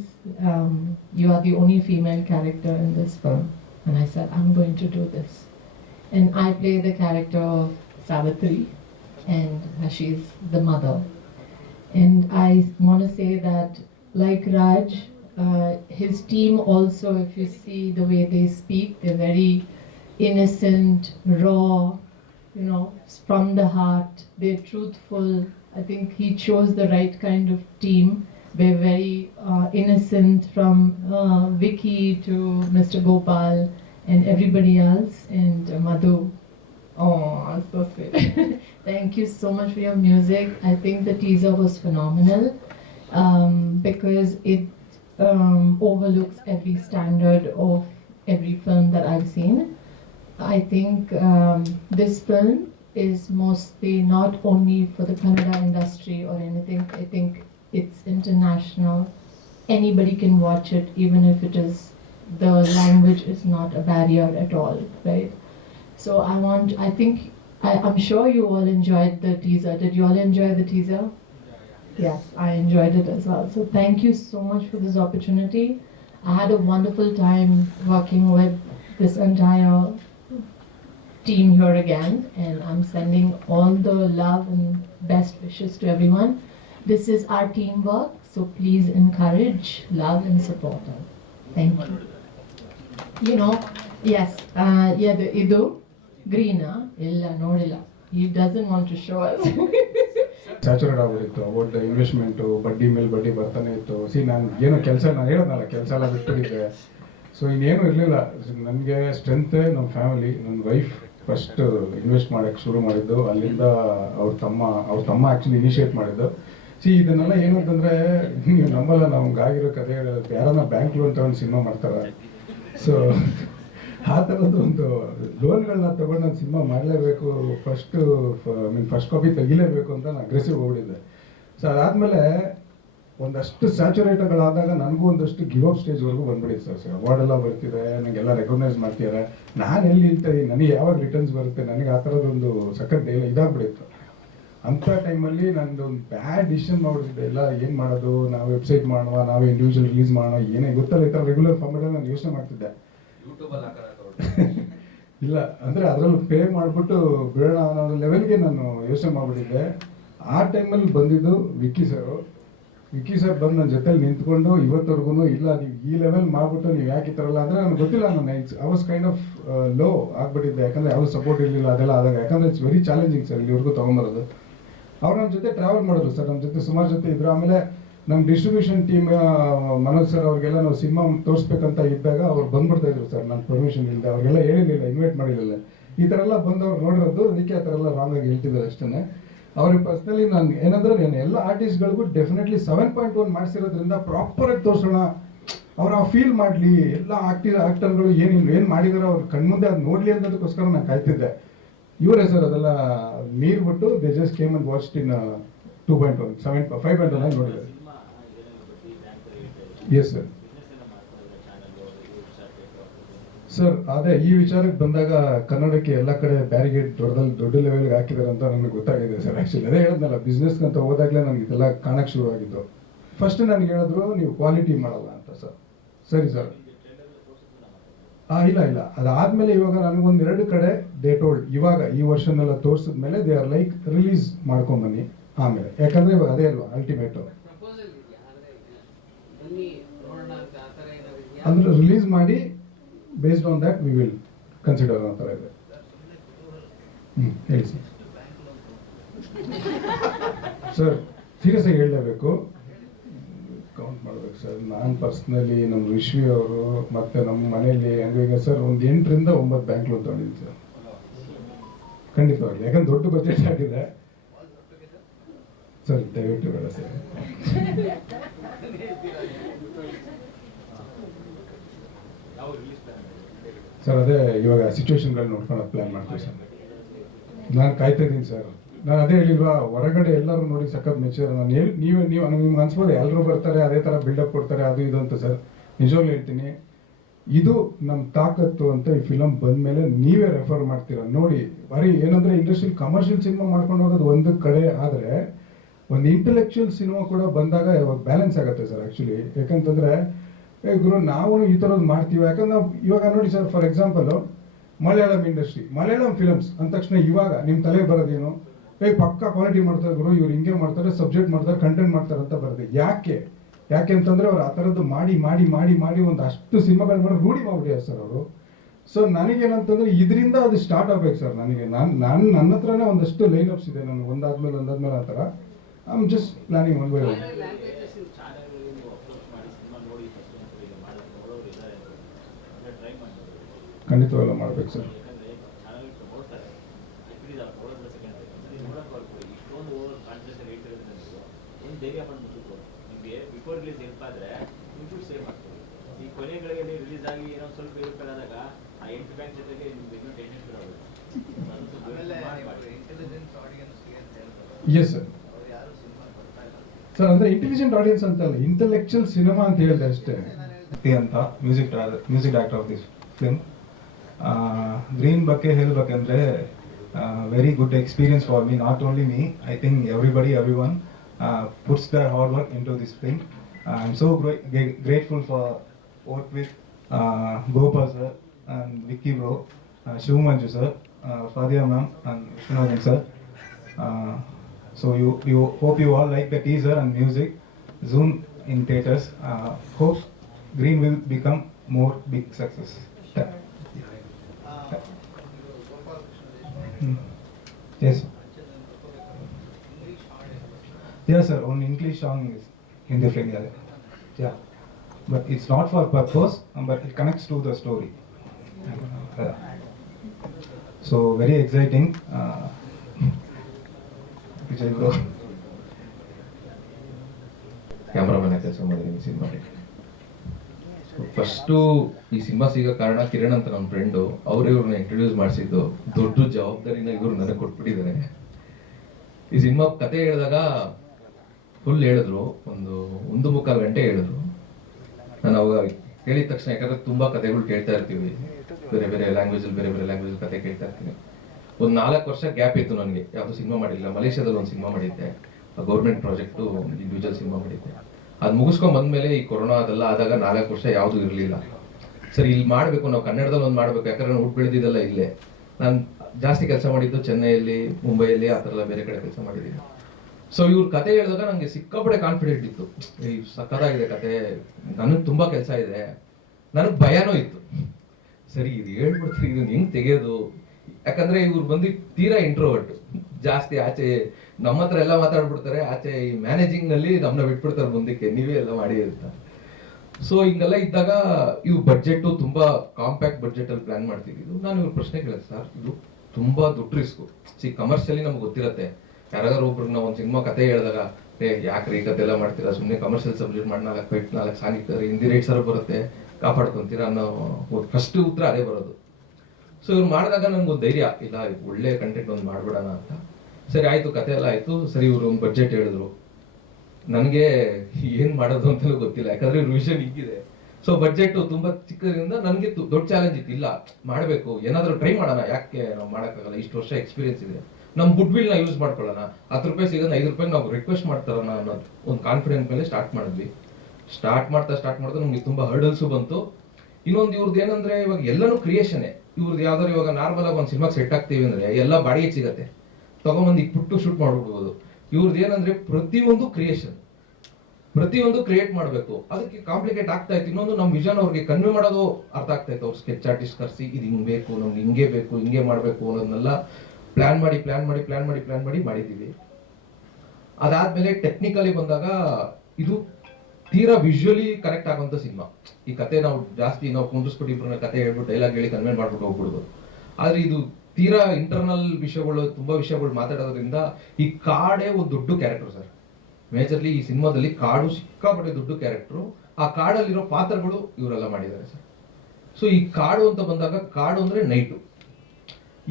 you are the only female character in this film, and I said I'm going to do this, and I play the character of Savitri, and she's the mother. And I want to say that, like Raj, his team also, if you see the way they speak, they're very innocent, raw, you know, from the heart. They're truthful. I think he chose the right kind of team. They're very innocent, from Vicky to Mr. Gopal and everybody else, and Madhu. Oh, so sweet. Thank you so much for your music. I think the teaser was phenomenal because it overlooks every standard of every film that I've seen. I think this film is mostly not only for the Kannada industry or anything. I think it's international. Anybody can watch it, even if it is, the language is not a barrier at all, right? So I'm sure you all enjoyed the teaser. Did you all enjoy the teaser? Yes, I enjoyed it as well. So thank you so much for this opportunity. I had a wonderful time working with this entire team here again, and I'm sending all the love and best wishes to everyone. This is our teamwork, so please encourage, love and support us. Thank you. You know, yes, idu green illa nodilla. He doesn't want to show us. Saturate ಆಗ್ಬಿಟ್ಟಿತ್ತು. Award investment ಬಡ್ಡಿ ಮೇಲೆ ಬಡ್ಡಿ ಬರ್ತಾನೆ ಇತ್ತು. ನಾನು ಏನೋ ಕೆಲಸ, ನಾನು ಹೇಳೋದಲ್ಲ, ಕೆಲಸ ಎಲ್ಲ ಬಿಟ್ಬಿಟ್ಟಿದ್ದೆ. ಸೊ ಇನ್ನೇನು ಇರಲಿಲ್ಲ ನನಗೆ. ಸ್ಟ್ರೆಂತೆ ನಮ್ಮ ಫ್ಯಾಮಿಲಿ, ನನ್ನ ವೈಫ್ ಫಸ್ಟ್ ಇನ್ವೆಸ್ಟ್ ಮಾಡೋಕ್ಕೆ ಶುರು ಮಾಡಿದ್ದು. ಅಲ್ಲಿಂದ ಅವ್ರ ತಮ್ಮ ಆ್ಯಕ್ಚುಲಿ ಇನಿಷಿಯೇಟ್ ಮಾಡಿದ್ದು. ಇದನ್ನೆಲ್ಲ ಏನಂತಂದರೆ, ನೀವು ನಮ್ಮಲ್ಲ, ನಮ್ಗಾಗಿರೋ ಕಥೆ ಯಾರನ್ನ ಬ್ಯಾಂಕ್ ಲೋನ್ ತಗೊಂಡು ಸಿನಿಮಾ ಮಾಡ್ತಾರೆ. ಸೊ ಆ ಥರದ್ದು ಒಂದು ಲೋನ್ಗಳನ್ನ ತೊಗೊಂಡು ನಾನು ಸಿನಿಮಾ ಮಾಡಲೇಬೇಕು, ಫಸ್ಟ್ ಕಾಪಿ ತೆಗಿಲೇಬೇಕು ಅಂತ ನಾನು ಅಗ್ರೆಸಿವ್ ಹೋಗ್ಬಿಟ್ಟಿದ್ದೆ. ಸೊ ಅದಾದಮೇಲೆ ಒಂದಷ್ಟು ಸ್ಯಾಚುರೇಟ್ಗಳಾದಾಗ ನನಗೂ ಒಂದಷ್ಟು ಗಿವ್ ಅಪ್ ಸ್ಟೇಜ್ವರೆಗೂ ಬಂದ್ಬಿಟ್ಟಿತ್ತು ಸರ್. ಅವಾರ್ಡೆಲ್ಲ ಬರ್ತಿದೆ, ನನಗೆಲ್ಲ ರೆಕಗ್ನೈಸ್ ಮಾಡ್ತಿದ್ದಾರೆ. ನಾನು ಎಲ್ಲಿ ನಿಲ್ತೀನಿ, ನನಗೆ ಯಾವಾಗ ರಿಟರ್ನ್ಸ್ ಬರುತ್ತೆ, ನನಗೆ ಆ ಥರದೊಂದು ಸಖತ್ ಇದಾಗ್ಬಿಟ್ಟಿತ್ತು. ಅಂಥ ಟೈಮಲ್ಲಿ ನಂದು ಒಂದು ಬ್ಯಾಡ್ ಡಿಸಿಷನ್ ಮಾಡ್ಬಿಟ್ಟಿದ್ದೆ. ಎಲ್ಲ ಏನು ಮಾಡೋದು, ನಾವು ವೆಬ್ಸೈಟ್ ಮಾಡುವ, ನಾವೇ ಇಂಡಿವಿಜುವಲ್ ರಿಲೀಸ್ ಮಾಡೋಣ, ಏನೇ ಗೊತ್ತಲ್ಲ, ಈ ಥರ ರೆಗ್ಯುಲರ್ ಫಾರ್ಮೆಟಲ್ಲಿ ನಾನು ಯೋಚನೆ ಮಾಡ್ತಿದ್ದೆ. ಇಲ್ಲ ಅಂದರೆ ಅದರಲ್ಲಿ ಪೇ ಮಾಡಿಬಿಟ್ಟು ಬಿಡೋಣ ಅನ್ನೋ ಲೆವೆಲ್ಗೆ ನಾನು ಯೋಚನೆ ಮಾಡಿಬಿಟ್ಟಿದ್ದೆ. ಆ ಟೈಮಲ್ಲಿ ಬಂದಿದ್ದು ವಿಕ್ಕಿ ಸರ್ ಬಂದು ನನ್ನ ಜೊತೆಲಿ ನಿಂತ್ಕೊಂಡು ಇವತ್ತವರೆಗೂ, ಇಲ್ಲ ನೀವು ಈ ಲೆವೆಲ್ ಮಾಡಿಬಿಟ್ಟು ನೀವು ಯಾಕೆ ಈ ಥರ ಇಲ್ಲ ಅಂದರೆ ನನಗೆ ಗೊತ್ತಿಲ್ಲ. ನಾನು I was kind of low ಆಗಿಬಿಟ್ಟಿದ್ದೆ, ಯಾಕಂದರೆ ಯಾವ ಸಪೋರ್ಟ್ ಇರಲಿಲ್ಲ ಅದೆಲ್ಲ ಆದಾಗ. ಯಾಕಂದರೆ ಇಟ್ಸ್ ವೆರಿ ಚಾಲೆಂಜಿಂಗ್ ಸರ್ ಇಲ್ಲಿವರೆಗೂ ತೊಗೊಂಬರೋದು. ಅವ್ರು ನಮ್ಮ ಜೊತೆ ಟ್ರಾವೆಲ್ ಮಾಡಿದ್ರು ಸರ್, ನಮ್ಮ ಜೊತೆ ಸುಮಾರು ಜೊತೆ ಇದ್ರು. ಆಮೇಲೆ ನಮ್ಮ ಡಿಸ್ಟ್ರಿಬ್ಯೂಷನ್ ಟೀಮ್ ಮನೋಜ್ ಸರ್ ಅವ್ರಿಗೆಲ್ಲ ನಾವು ಸಿನಿಮಾ ತೋರಿಸ್ಬೇಕಂತ ಇದ್ದಾಗ ಅವ್ರು ಬಂದ್ಬಿಡ್ತಾ ಇದ್ರು ಸರ್, ನನ್ನ ಪರ್ಮಿಷನ್ ಇಲ್ಲದೆ. ಅವ್ರಿಗೆಲ್ಲ ಹೇಳಿರಲಿಲ್ಲ, ಇನ್ವೈಟ್ ಮಾಡಿರಲಿಲ್ಲ. ಈ ಥರ ಎಲ್ಲ ಬಂದು ಅವ್ರು ನೋಡಿರೋದು, ಅದಕ್ಕೆ ಆ ಥರ ಎಲ್ಲ ರಾಂಗ್ ಆಗಿ ಹೇಳ್ತಿದ್ದಾರೆ ಅಷ್ಟೇ. ಅವ್ರಿಗೆ ಪರ್ಸ್ನಲಿ ನಾನು ಏನಂದ್ರೆ, ನಾನು ಎಲ್ಲ ಆರ್ಟಿಸ್ಟ್ಗಳಿಗೂ ಡೆಫಿನೆಟ್ಲಿ 7.1 ಮಾಡಿಸಿರೋದ್ರಿಂದ ಪ್ರಾಪರಾಗಿ ತೋರಿಸೋಣ, ಅವ್ರು ಆ ಫೀಲ್ ಮಾಡಲಿ, ಎಲ್ಲ ಆಕ್ಟರ್ಗಳು ಏನು ಮಾಡಿದಾರೋ ಅವ್ರ ಕಣ್ಮುಂದೆ ಅದು ನೋಡಲಿ ಅನ್ನೋದಕ್ಕೋಸ್ಕರ ನಾನು ಕಾಯ್ತಿದ್ದೆ. ಇವರೇ ಸರ್ ಅದೆಲ್ಲ ಮೀರ್ಬಿಟ್ಟು they just came and watched in 2.1 5.1 ನೋಡಿದ್ದಾರೆ. Yes sir. ಸರ್ ಅದೇ ಈ ವಿಚಾರಕ್ಕೆ ಬಂದಾಗ ಕನ್ನಡಕ್ಕೆ ಎಲ್ಲ ಕಡೆ ಬ್ಯಾರಿಗೇಡ್ ದೊಡ್ಡ ಲೆವೆಲ್ಗೆ ಹಾಕಿದ್ದಾರೆ ಅಂತ ನನಗೆ ಗೊತ್ತಾಗಿದೆ ಸರ್. ಆ್ಯಕ್ಚುಲಿ ಅದೇ ಹೇಳಿದ್ನಲ್ಲ, ಬಿಸ್ನೆಸ್ಗೆ ಅಂತ ಹೋದಾಗಲೇ ನನಗೆ ಇದೆಲ್ಲ ಕಾಣಕ್ಕೆ ಶುರುವಾಗಿದ್ದು. ಫಸ್ಟ್ ನನಗೆ ಹೇಳಿದ್ರು ನೀವು ಕ್ವಾಲಿಟಿ ಮಾಡಲ್ಲ ಅಂತ ಸರ್. ಸರಿ ಸರ್, ಇಲ್ಲ ಅದಾದಮೇಲೆ ಇವಾಗ ನನಗೊಂದು 2 ಕಡೆ ದೇ ಟೋಲ್ಡ್, ಇವಾಗ ಈ ವರ್ಷನೆಲ್ಲ ತೋರಿಸಿದ್ಮೇಲೆ ದೇ ಆರ್ ಲೈಕ್ ರಿಲೀಸ್ ಮಾಡ್ಕೊಂಬನ್ನಿ ಆಮೇಲೆ, ಯಾಕಂದರೆ ಇವಾಗ ಅದೇ ಅಲ್ವಾ ಅಲ್ಟಿಮೇಟು, ಅಂದರೆ ರಿಲೀಸ್ ಮಾಡಿ based on that we will consider ಅನ್ನೋ ಥರ ಇದೆ. ಹೇಳಿ ಸರ್ ಸೀರಿಯಸ್ ಆಗಿ ಹೇಳಲೇಬೇಕು, ಕೌಂಟ್ ಮಾಡ್ಬೇಕು ಸರ್. ನಾನು ಪರ್ಸ್ನಲಿ ನಮ್ಮ ರಿಶ್ವಿ ಅವರು ಮತ್ತು ನಮ್ಮ ಮನೆಯಲ್ಲಿ ಹಂಗಾಗಿ ಸರ್ ಒಂದು 8 ರಿಂದ 9 ಬ್ಯಾಂಕ್ ಲೋನ್ ತೊಗೊಂಡಿದ್ದೀನಿ ಸರ್, ಖಂಡಿತವಾಗ್ಲಿ. ಯಾಕಂದ್ರೆ ದೊಡ್ಡ ಬಜೆಟ್ ಆಗಿದೆ ಸರ್, ದಯವಿಟ್ಟು ಬೇಡ ಸರ್. ಸರ್ ಅದೇ ಇವಾಗ ಸಿಚುವೇಶನ್ಗಳು ನೋಡ್ಕೊಂಡು ಪ್ಲ್ಯಾನ್ ಮಾಡ್ತೀವಿ ಸರ್. ನಾನು ಕಾಯ್ತಾ ಇದ್ದೀನಿ ಸರ್. ನಾನು ಅದೇ ಹೇಳಿಲ್ವಾ, ಹೊರಗಡೆ ಎಲ್ಲರೂ ನೋಡಿ ಸಖತ್ ಮೆಚ್ಚುತ್ತಾರೆ. ನಾನು ನೀವು ನಿಮ್ಗೆ ಅನ್ಸ್ಬೋದು ಎಲ್ಲರೂ ಬರ್ತಾರೆ ಅದೇ ಥರ ಬಿಲ್ಡಪ್ ಕೊಡ್ತಾರೆ ಅದು ಇದು ಅಂತ ಸರ್. ನಿಜವಾಗ್ಲೂ ಹೇಳ್ತೀನಿ, ಇದು ನಮ್ಮ ತಾಕತ್ತು ಅಂತ ಈ ಫಿಲಮ್ ಬಂದಮೇಲೆ ನೀವೇ ರೆಫರ್ ಮಾಡ್ತೀರಾ ನೋಡಿ. ಬರೀ ಏನಂದರೆ ಇಂಡಸ್ಟ್ರಿಯಲ್ಲಿ ಕಮರ್ಷಿಯಲ್ ಸಿನಿಮಾ ಮಾಡ್ಕೊಂಡು ಹೋಗೋದು ಒಂದು ಕಡೆ ಆದರೆ, ಒಂದು ಇಂಟೆಲೆಕ್ಚುಯಲ್ ಸಿನಿಮಾ ಕೂಡ ಬಂದಾಗ ಬ್ಯಾಲೆನ್ಸ್ ಆಗುತ್ತೆ ಸರ್ ಆ್ಯಕ್ಚುಲಿ. ಯಾಕಂತಂದರೆ ಗುರು ನಾವು ಈ ಥರದ್ದು ಮಾಡ್ತೀವಿ. ಯಾಕಂದ್ರೆ ನಾವು ಇವಾಗ ನೋಡಿ sir, for example Malayalam industry, Malayalam films ಅಂದ ತಕ್ಷಣ ಇವಾಗ ನಿಮ್ಮ ತಲೆ ಬರೋದೇನು, ಪಕ್ಕಾ ಕ್ವಾಲಿಟಿ ಮಾಡ್ತಾರೆ ಗುರು, ಇವ್ರು ಹಿಂಗೆ ಮಾಡ್ತಾರೆ, ಸಬ್ಜೆಕ್ಟ್ ಮಾಡ್ತಾರೆ, ಕಂಟೆಂಟ್ ಮಾಡ್ತಾರೆ ಅಂತ ಬರುತ್ತೆ. ಯಾಕೆ ಅಂತಂದರೆ ಅವ್ರು ಆ ಥರದ್ದು ಮಾಡಿ ಮಾಡಿ ಮಾಡಿ ಮಾಡಿ ಒಂದು ಅಷ್ಟು ಸಿನಿಮಾಗಳು ಮಾಡಿ ರೂಢಿ ಮಾಡ್ಬಿಟ್ಟಿದ್ದಾರೆ ಸರ್ ಅವರು. ಸೊ ನನಗೇನಂತಂದರೆ ಇದರಿಂದ ಅದು ಸ್ಟಾರ್ಟ್ ಆಗ್ಬೇಕು ಸರ್. ನನಗೆ ನನ್ನ ಹತ್ರನೇ ಒಂದಷ್ಟು ಲೈನಪ್ಸ್ ಇದೆ, ನನಗೆ ಒಂದಾದ್ಮೇಲೆ ಆ ಥರ. I am just planning one by one. ಖಂಡಿತವೆಲ್ಲ ಮಾಡ್ಬೇಕು ಸರ್. ಬಿಫೋರ್ ರಿಲೀಸ್ ಹೆಲ್ಪ್ ಆದರೆ ಯೂಟ್ಯೂಬ್ ಸೇವ್ ಮಾಡ್ತೀವಿ. ಈ ಕೊನೆಗಳಿಗೆ ರಿಲೀಸ್ ಆಗಿ ಏನೋ ಸ್ವಲ್ಪ ಇರಬೇಕಾದಾಗ ಆ 8 ಬ್ಯಾಂಕ್ ಜೊತೆಗೆ ನಿಮ್ಗೆ ಇನ್ನೂ ಟೆನ್ಷನ್ ಇರೋದು. Yes sir. ಸರ್ ಅಂದರೆ ಇಂಟೆಲಿಜೆಂಟ್ ಆಡಿಯನ್ಸ್ ಅಂತಲ್ಲ, ಇಂಟೆಲೆಕ್ಚುಯಲ್ ಸಿನಿಮಾ ಅಂತ ಹೇಳಿದೆ ಅಷ್ಟೇ. ಅಂತ music director of this film. Green ಬಗ್ಗೆ ಹೇಳಬೇಕಂದ್ರೆ very good experience for me, not only me, I think everyone puts their hard work into this film. I'm so grateful for work with Gopal sir and Vicky bro, Shiv Manju sir, Fadia ma'am and Vishwanathan sir. So you hope you all like the teaser and music. Soon in theaters. Hope Green will become more big success. Yes. Yes sir, on English song is Hindi film, yeah. But it's not for purpose, but it connects to the story. So very exciting. Vijay bro. Cameraman ಕೆಲಸ ಮಾಡಿದ್ದೀನಿ ಸಿನಿಮಾಗೆ. First ಈ cinema ಸಿಗೋ ಕಾರಣ ಕಿರಣ್ ಅಂತ ನಮ್ಮ friend, ಇವ್ರನ್ನ introduce ಮಾಡಿಸಿದ್ದು. ದೊಡ್ಡ ಜವಾಬ್ದಾರಿನ ಇವರು ನನಗೆ ಕೊಟ್ಬಿಟ್ಟಿದ್ದಾರೆ. ಈ ಸಿನಿಮಾ ಕತೆ ಹೇಳಿದಾಗ ಫುಲ್ ಹೇಳಿದ್ರು, ಒಂದು ಮುಕ್ಕಾಲು ಗಂಟೆ ಹೇಳಿದ್ರು. ನಾನು ಅವಾಗ ಕೇಳಿದ ತಕ್ಷಣ, ಯಾಕಂದ್ರೆ ತುಂಬಾ ಕತೆಗಳು ಕೇಳ್ತಾ ಇರ್ತೀವಿ, ಬೇರೆ ಬೇರೆ ಲ್ಯಾಂಗ್ವೇಜಲ್ಲಿ ಕತೆ ಕೇಳ್ತಾ ಇರ್ತೀನಿ. ಒಂದು 4 ವರ್ಷ ಗ್ಯಾಪ್ ಇತ್ತು ನನಗೆ, ಯಾವುದು ಸಿನಿಮಾ ಮಾಡಿಲ್ಲ. ಮಲೇಷ್ಯಾದಲ್ಲಿ ಒಂದು ಸಿನಿಮಾ ಮಾಡಿದ್ದೆ, ಗೌರ್ಮೆಂಟ್ ಪ್ರಾಜೆಕ್ಟು, ಇಂಡಿವಿಜುವಲ್ ಸಿನಿಮಾ ಮಾಡಿದ್ದೆ. ಅದು ಮುಗಿಸ್ಕೊಂಡ್ ಬಂದ್ಮೇಲೆ ಈ ಕೊರೋನಾ ಅದೆಲ್ಲ ಆದಾಗ 4 ವರ್ಷ ಯಾವುದು ಇರಲಿಲ್ಲ. ಸರಿ, ಇಲ್ಲಿ ಮಾಡಬೇಕು, ನಾವು ಕನ್ನಡದಲ್ಲಿ ಒಂದು ಮಾಡಬೇಕು, ಯಾಕಂದ್ರೆ ನಾನು ಹುಟ್ಟು ಬೆಳೆದಿದ್ದೆಲ್ಲ ಇಲ್ಲೇ. ನಾನು ಜಾಸ್ತಿ ಕೆಲಸ ಮಾಡಿದ್ದು ಚೆನ್ನೈಯಲ್ಲಿ, ಮುಂಬೈಯಲ್ಲಿ, ಆ ಥರ ಎಲ್ಲ ಬೇರೆ ಕಡೆ ಕೆಲಸ ಮಾಡಿದ್ದೀನಿ. ಸೊ ಇವ್ರ ಕತೆ ಹೇಳಿದಾಗ ನನಗೆ ಸಿಕ್ಕಾಪಟ್ಟೆ ಕಾನ್ಫಿಡೆಂಟ್ ಇತ್ತು, ಈ ಸಕ್ಕತ್ತಾಗಿದೆ ಕತೆ, ನನಗೆ ತುಂಬ ಕೆಲಸ ಇದೆ. ನನಗೆ ಭಯನೂ ಇತ್ತು, ಸರಿ ಇದು ಹೇಳ್ಬಿಡ್ತಾರೆ, ಇದನ್ನ ಹೆಂಗೆ ತೆಗೆಯೋದು. ಯಾಕಂದ್ರೆ ಇವ್ರು ಬಂದು ತೀರಾ ಇಂಟ್ರೋವರ್ಟ್, ಜಾಸ್ತಿ ಆಚೆ ನಮ್ಮ ಹತ್ರ ಎಲ್ಲ ಮಾತಾಡ್ಬಿಡ್ತಾರೆ, ಆಚೆ ಈ ಮ್ಯಾನೇಜಿಂಗ್ನಲ್ಲಿ ನಮ್ಮನ್ನ ಬಿಟ್ಬಿಡ್ತಾರೆ ಮುಂದಕ್ಕೆ, ನೀವೇ ಎಲ್ಲ ಮಾಡಿ ಅಂತ. ಸೊ ಹಿಂಗೆಲ್ಲ ಇದ್ದಾಗ ಇವು ಬಡ್ಜೆಟ್ ತುಂಬಾ ಕಾಂಪ್ಯಾಕ್ಟ್ ಬಡ್ಜೆಟಲ್ಲಿ ಪ್ಲಾನ್ ಮಾಡ್ತಿದ್ದು. ನಾನು ಇವ್ರ ಪ್ರಶ್ನೆ ಕೇಳಿದೆ, ಸರ್ ಇದು ತುಂಬಾ ದೊಡ್ಡ ರಿಸ್ಕು. ಕಮರ್ಷಿಯಲಿ ನಮ್ಗೆ ಗೊತ್ತಿರುತ್ತೆ, ಯಾರಾದ್ರೂ ಒಬ್ರಿಗೆ ನಾವು ಒಂದು ಸಿನಿಮಾ ಕತೆ ಹೇಳಿದಾಗ, ಯಾಕ್ರಿ ಈ ಕತೆ ಎಲ್ಲ ಮಾಡ್ತೀರಾ, ಸುಮ್ಮನೆ ಕಮರ್ಷಿಯಲ್ ಸಬ್ಜೆಕ್ಟ್ ಮಾಡಿ 4 ಸಾಂಗ್ ಇರ್ತಾರೆ, ಹಿಂದಿ ರೇಟ್ ಸರ್ ಬರುತ್ತೆ, ಕಾಪಾಡ್ಕೊಂತೀರಾ ಅನ್ನೋ ಫಸ್ಟ್ ಉತ್ತರ ಅದೇ ಬರೋದು. ಸೊ ಇವ್ರು ಮಾಡಿದಾಗ ನನ್ಗೊಂದು ಧೈರ್ಯ, ಇಲ್ಲ ಒಳ್ಳೆ ಕಂಟೆಂಟ್ ಒಂದು ಮಾಡ್ಬಿಡೋಣ ಅಂತ. ಸರಿ ಆಯ್ತು, ಕತೆ ಎಲ್ಲ ಆಯ್ತು. ಸರಿ, ಇವರು ಒಂದು ಬಡ್ಜೆಟ್ ಹೇಳಿದ್ರು. ನನಗೆ ಏನ್ ಮಾಡೋದು ಅಂತಲೂ ಗೊತ್ತಿಲ್ಲ, ಯಾಕಂದ್ರೆ ಇವ್ರ ವಿಷನ್ ಹೀಗಿದೆ. ಸೊ ಬಡ್ಜೆಟ್ ತುಂಬಾ ಚಿಕ್ಕದ್ರಿಂದ ನನಗೆ ದೊಡ್ಡ ಚಾಲೆಂಜ್ ಇತ್ತು. ಇಲ್ಲ ಮಾಡಬೇಕು, ಏನಾದ್ರೂ ಟ್ರೈ ಮಾಡೋಣ, ಯಾಕೆ ನಾವು ಮಾಡೋಕ್ಕಾಗಲ್ಲ, ಇಷ್ಟು ವರ್ಷ ಎಕ್ಸ್ಪೀರಿಯನ್ಸ್ ಇದೆ, ನಮ್ಮ ಗುಡ್ ವಿಲ್ ನ ಯೂಸ್ ಮಾಡ್ಕೊಳ್ಳೋಣ, 10 ರೂಪಾಯಿ ಸಿಗೋದು 5 ರೂಪಾಯಿ ನಾವು ರಿಕ್ವೆಸ್ಟ್ ಮಾಡ್ತಾರೋಣ ಅನ್ನೋದು ಒಂದು ಕಾನ್ಫಿಡೆನ್ಸ್ ಮೇಲೆ ಸ್ಟಾರ್ಟ್ ಮಾಡಿದ್ವಿ. ಸ್ಟಾರ್ಟ್ ಮಾಡ್ತಾ ನಮ್ಗೆ ತುಂಬಾ ಹರ್ಡಲ್ಸು ಬಂತು. ಇನ್ನೊಂದು ಇವ್ರದ್ದು ಏನಂದ್ರೆ, ಇವಾಗ ಎಲ್ಲಾನು ಕ್ರಿಯೇಷನ್. ಇವ್ರದ್ದು ಯಾವ್ದಾದ್ರು ಇವಾಗ ನಾರ್ಮಲ್ ಆಗಿ ಒಂದು ಸಿನಿಮಾ ಸೆಟ್ ಆಗ್ತೀವಿ ಅಂದ್ರೆ ಎಲ್ಲ ಬಾಡಿಗೆ ಸಿಗತ್ತೆ, ತಗೊಂಬಂದು ಪುಟ್ಟು ಶೂಟ್ ಮಾಡ್ಬಿಡ್ಬೋದು. ಇವ್ರದ್ದು ಏನಂದ್ರೆ ಪ್ರತಿಯೊಂದು ಕ್ರಿಯೇಷನ್. ಪ್ರತಿಯೊಂದು ಕ್ರಿಯೇಟ್ ಮಾಡಬೇಕು, ಅದಕ್ಕೆ ಕಾಂಪ್ಲಿಕೇಟ್ ಆಗ್ತಾ ಇತ್ತು. ಇನ್ನೊಂದು ನಮ್ಮ ವಿಷನ್ ಅವ್ರಿಗೆ ಕನ್ವೆ ಮಾಡೋದು ಅರ್ಥ ಆಗ್ತಾ ಇತ್ತು. ಅವ್ರು ಸ್ಕೆಚ್ ಆರ್ಟಿಸ್ಟ್ ಕರೆಸಿ ಇದು ಹಿಂಗ್ ಬೇಕು, ನಮ್ಗೆ ಹಿಂಗೆ ಬೇಕು, ಹಿಂಗೆ ಮಾಡಬೇಕು ಅನ್ನೋದನ್ನೆಲ್ಲ ಪ್ಲಾನ್ ಮಾಡಿ ಮಾಡಿದ್ದೀವಿ. ಅದಾದ್ಮೇಲೆ ಟೆಕ್ನಿಕಲಿ ಬಂದಾಗ ಇದು ತೀರಾ ವಿಜುವಲಿ ಕನೆಕ್ಟ್ ಆಗುವಂತ ಸಿನಿಮಾ. ಈ ಕತೆ ನಾವು ಜಾಸ್ತಿ ಕುಂದಿಸ್ಬಿಟ್ಟು ಇಬ್ಬರನ್ನ ಕತೆ ಹೇಳ್ಬಿಟ್ಟು ಡೈಲಾಗ್ ಹೇಳಿ ಕನ್ವೆ ಮಾಡ್ಬಿಟ್ಟು ಹೋಗ್ಬಿಡುದು. ಆದ್ರೆ ಇದು ತೀರಾ ಇಂಟರ್ನಲ್ ವಿಷಯಗಳು, ತುಂಬಾ ವಿಷಯಗಳು ಮಾತಾಡೋದ್ರಿಂದ ಈ ಕಾಡೇ ಒಂದು ದೊಡ್ಡ ಕ್ಯಾರೆಕ್ಟರ್ ಸರ್. ಮೇಜರ್ಲಿ ಈ ಸಿನಿಮಾದಲ್ಲಿ ಕಾಡು ಸಿಕ್ಕಾಪಟ್ಟೆ ದೊಡ್ಡ ಕ್ಯಾರೆಕ್ಟರ್. ಆ ಕಾಡಲ್ಲಿರೋ ಪಾತ್ರಗಳು ಇವರೆಲ್ಲ ಮಾಡಿದ್ದಾರೆ ಸರ್. ಸೊ ಈ ಕಾಡು ಅಂತ ಬಂದಾಗ, ಕಾಡು ಅಂದ್ರೆ ನೈಟು.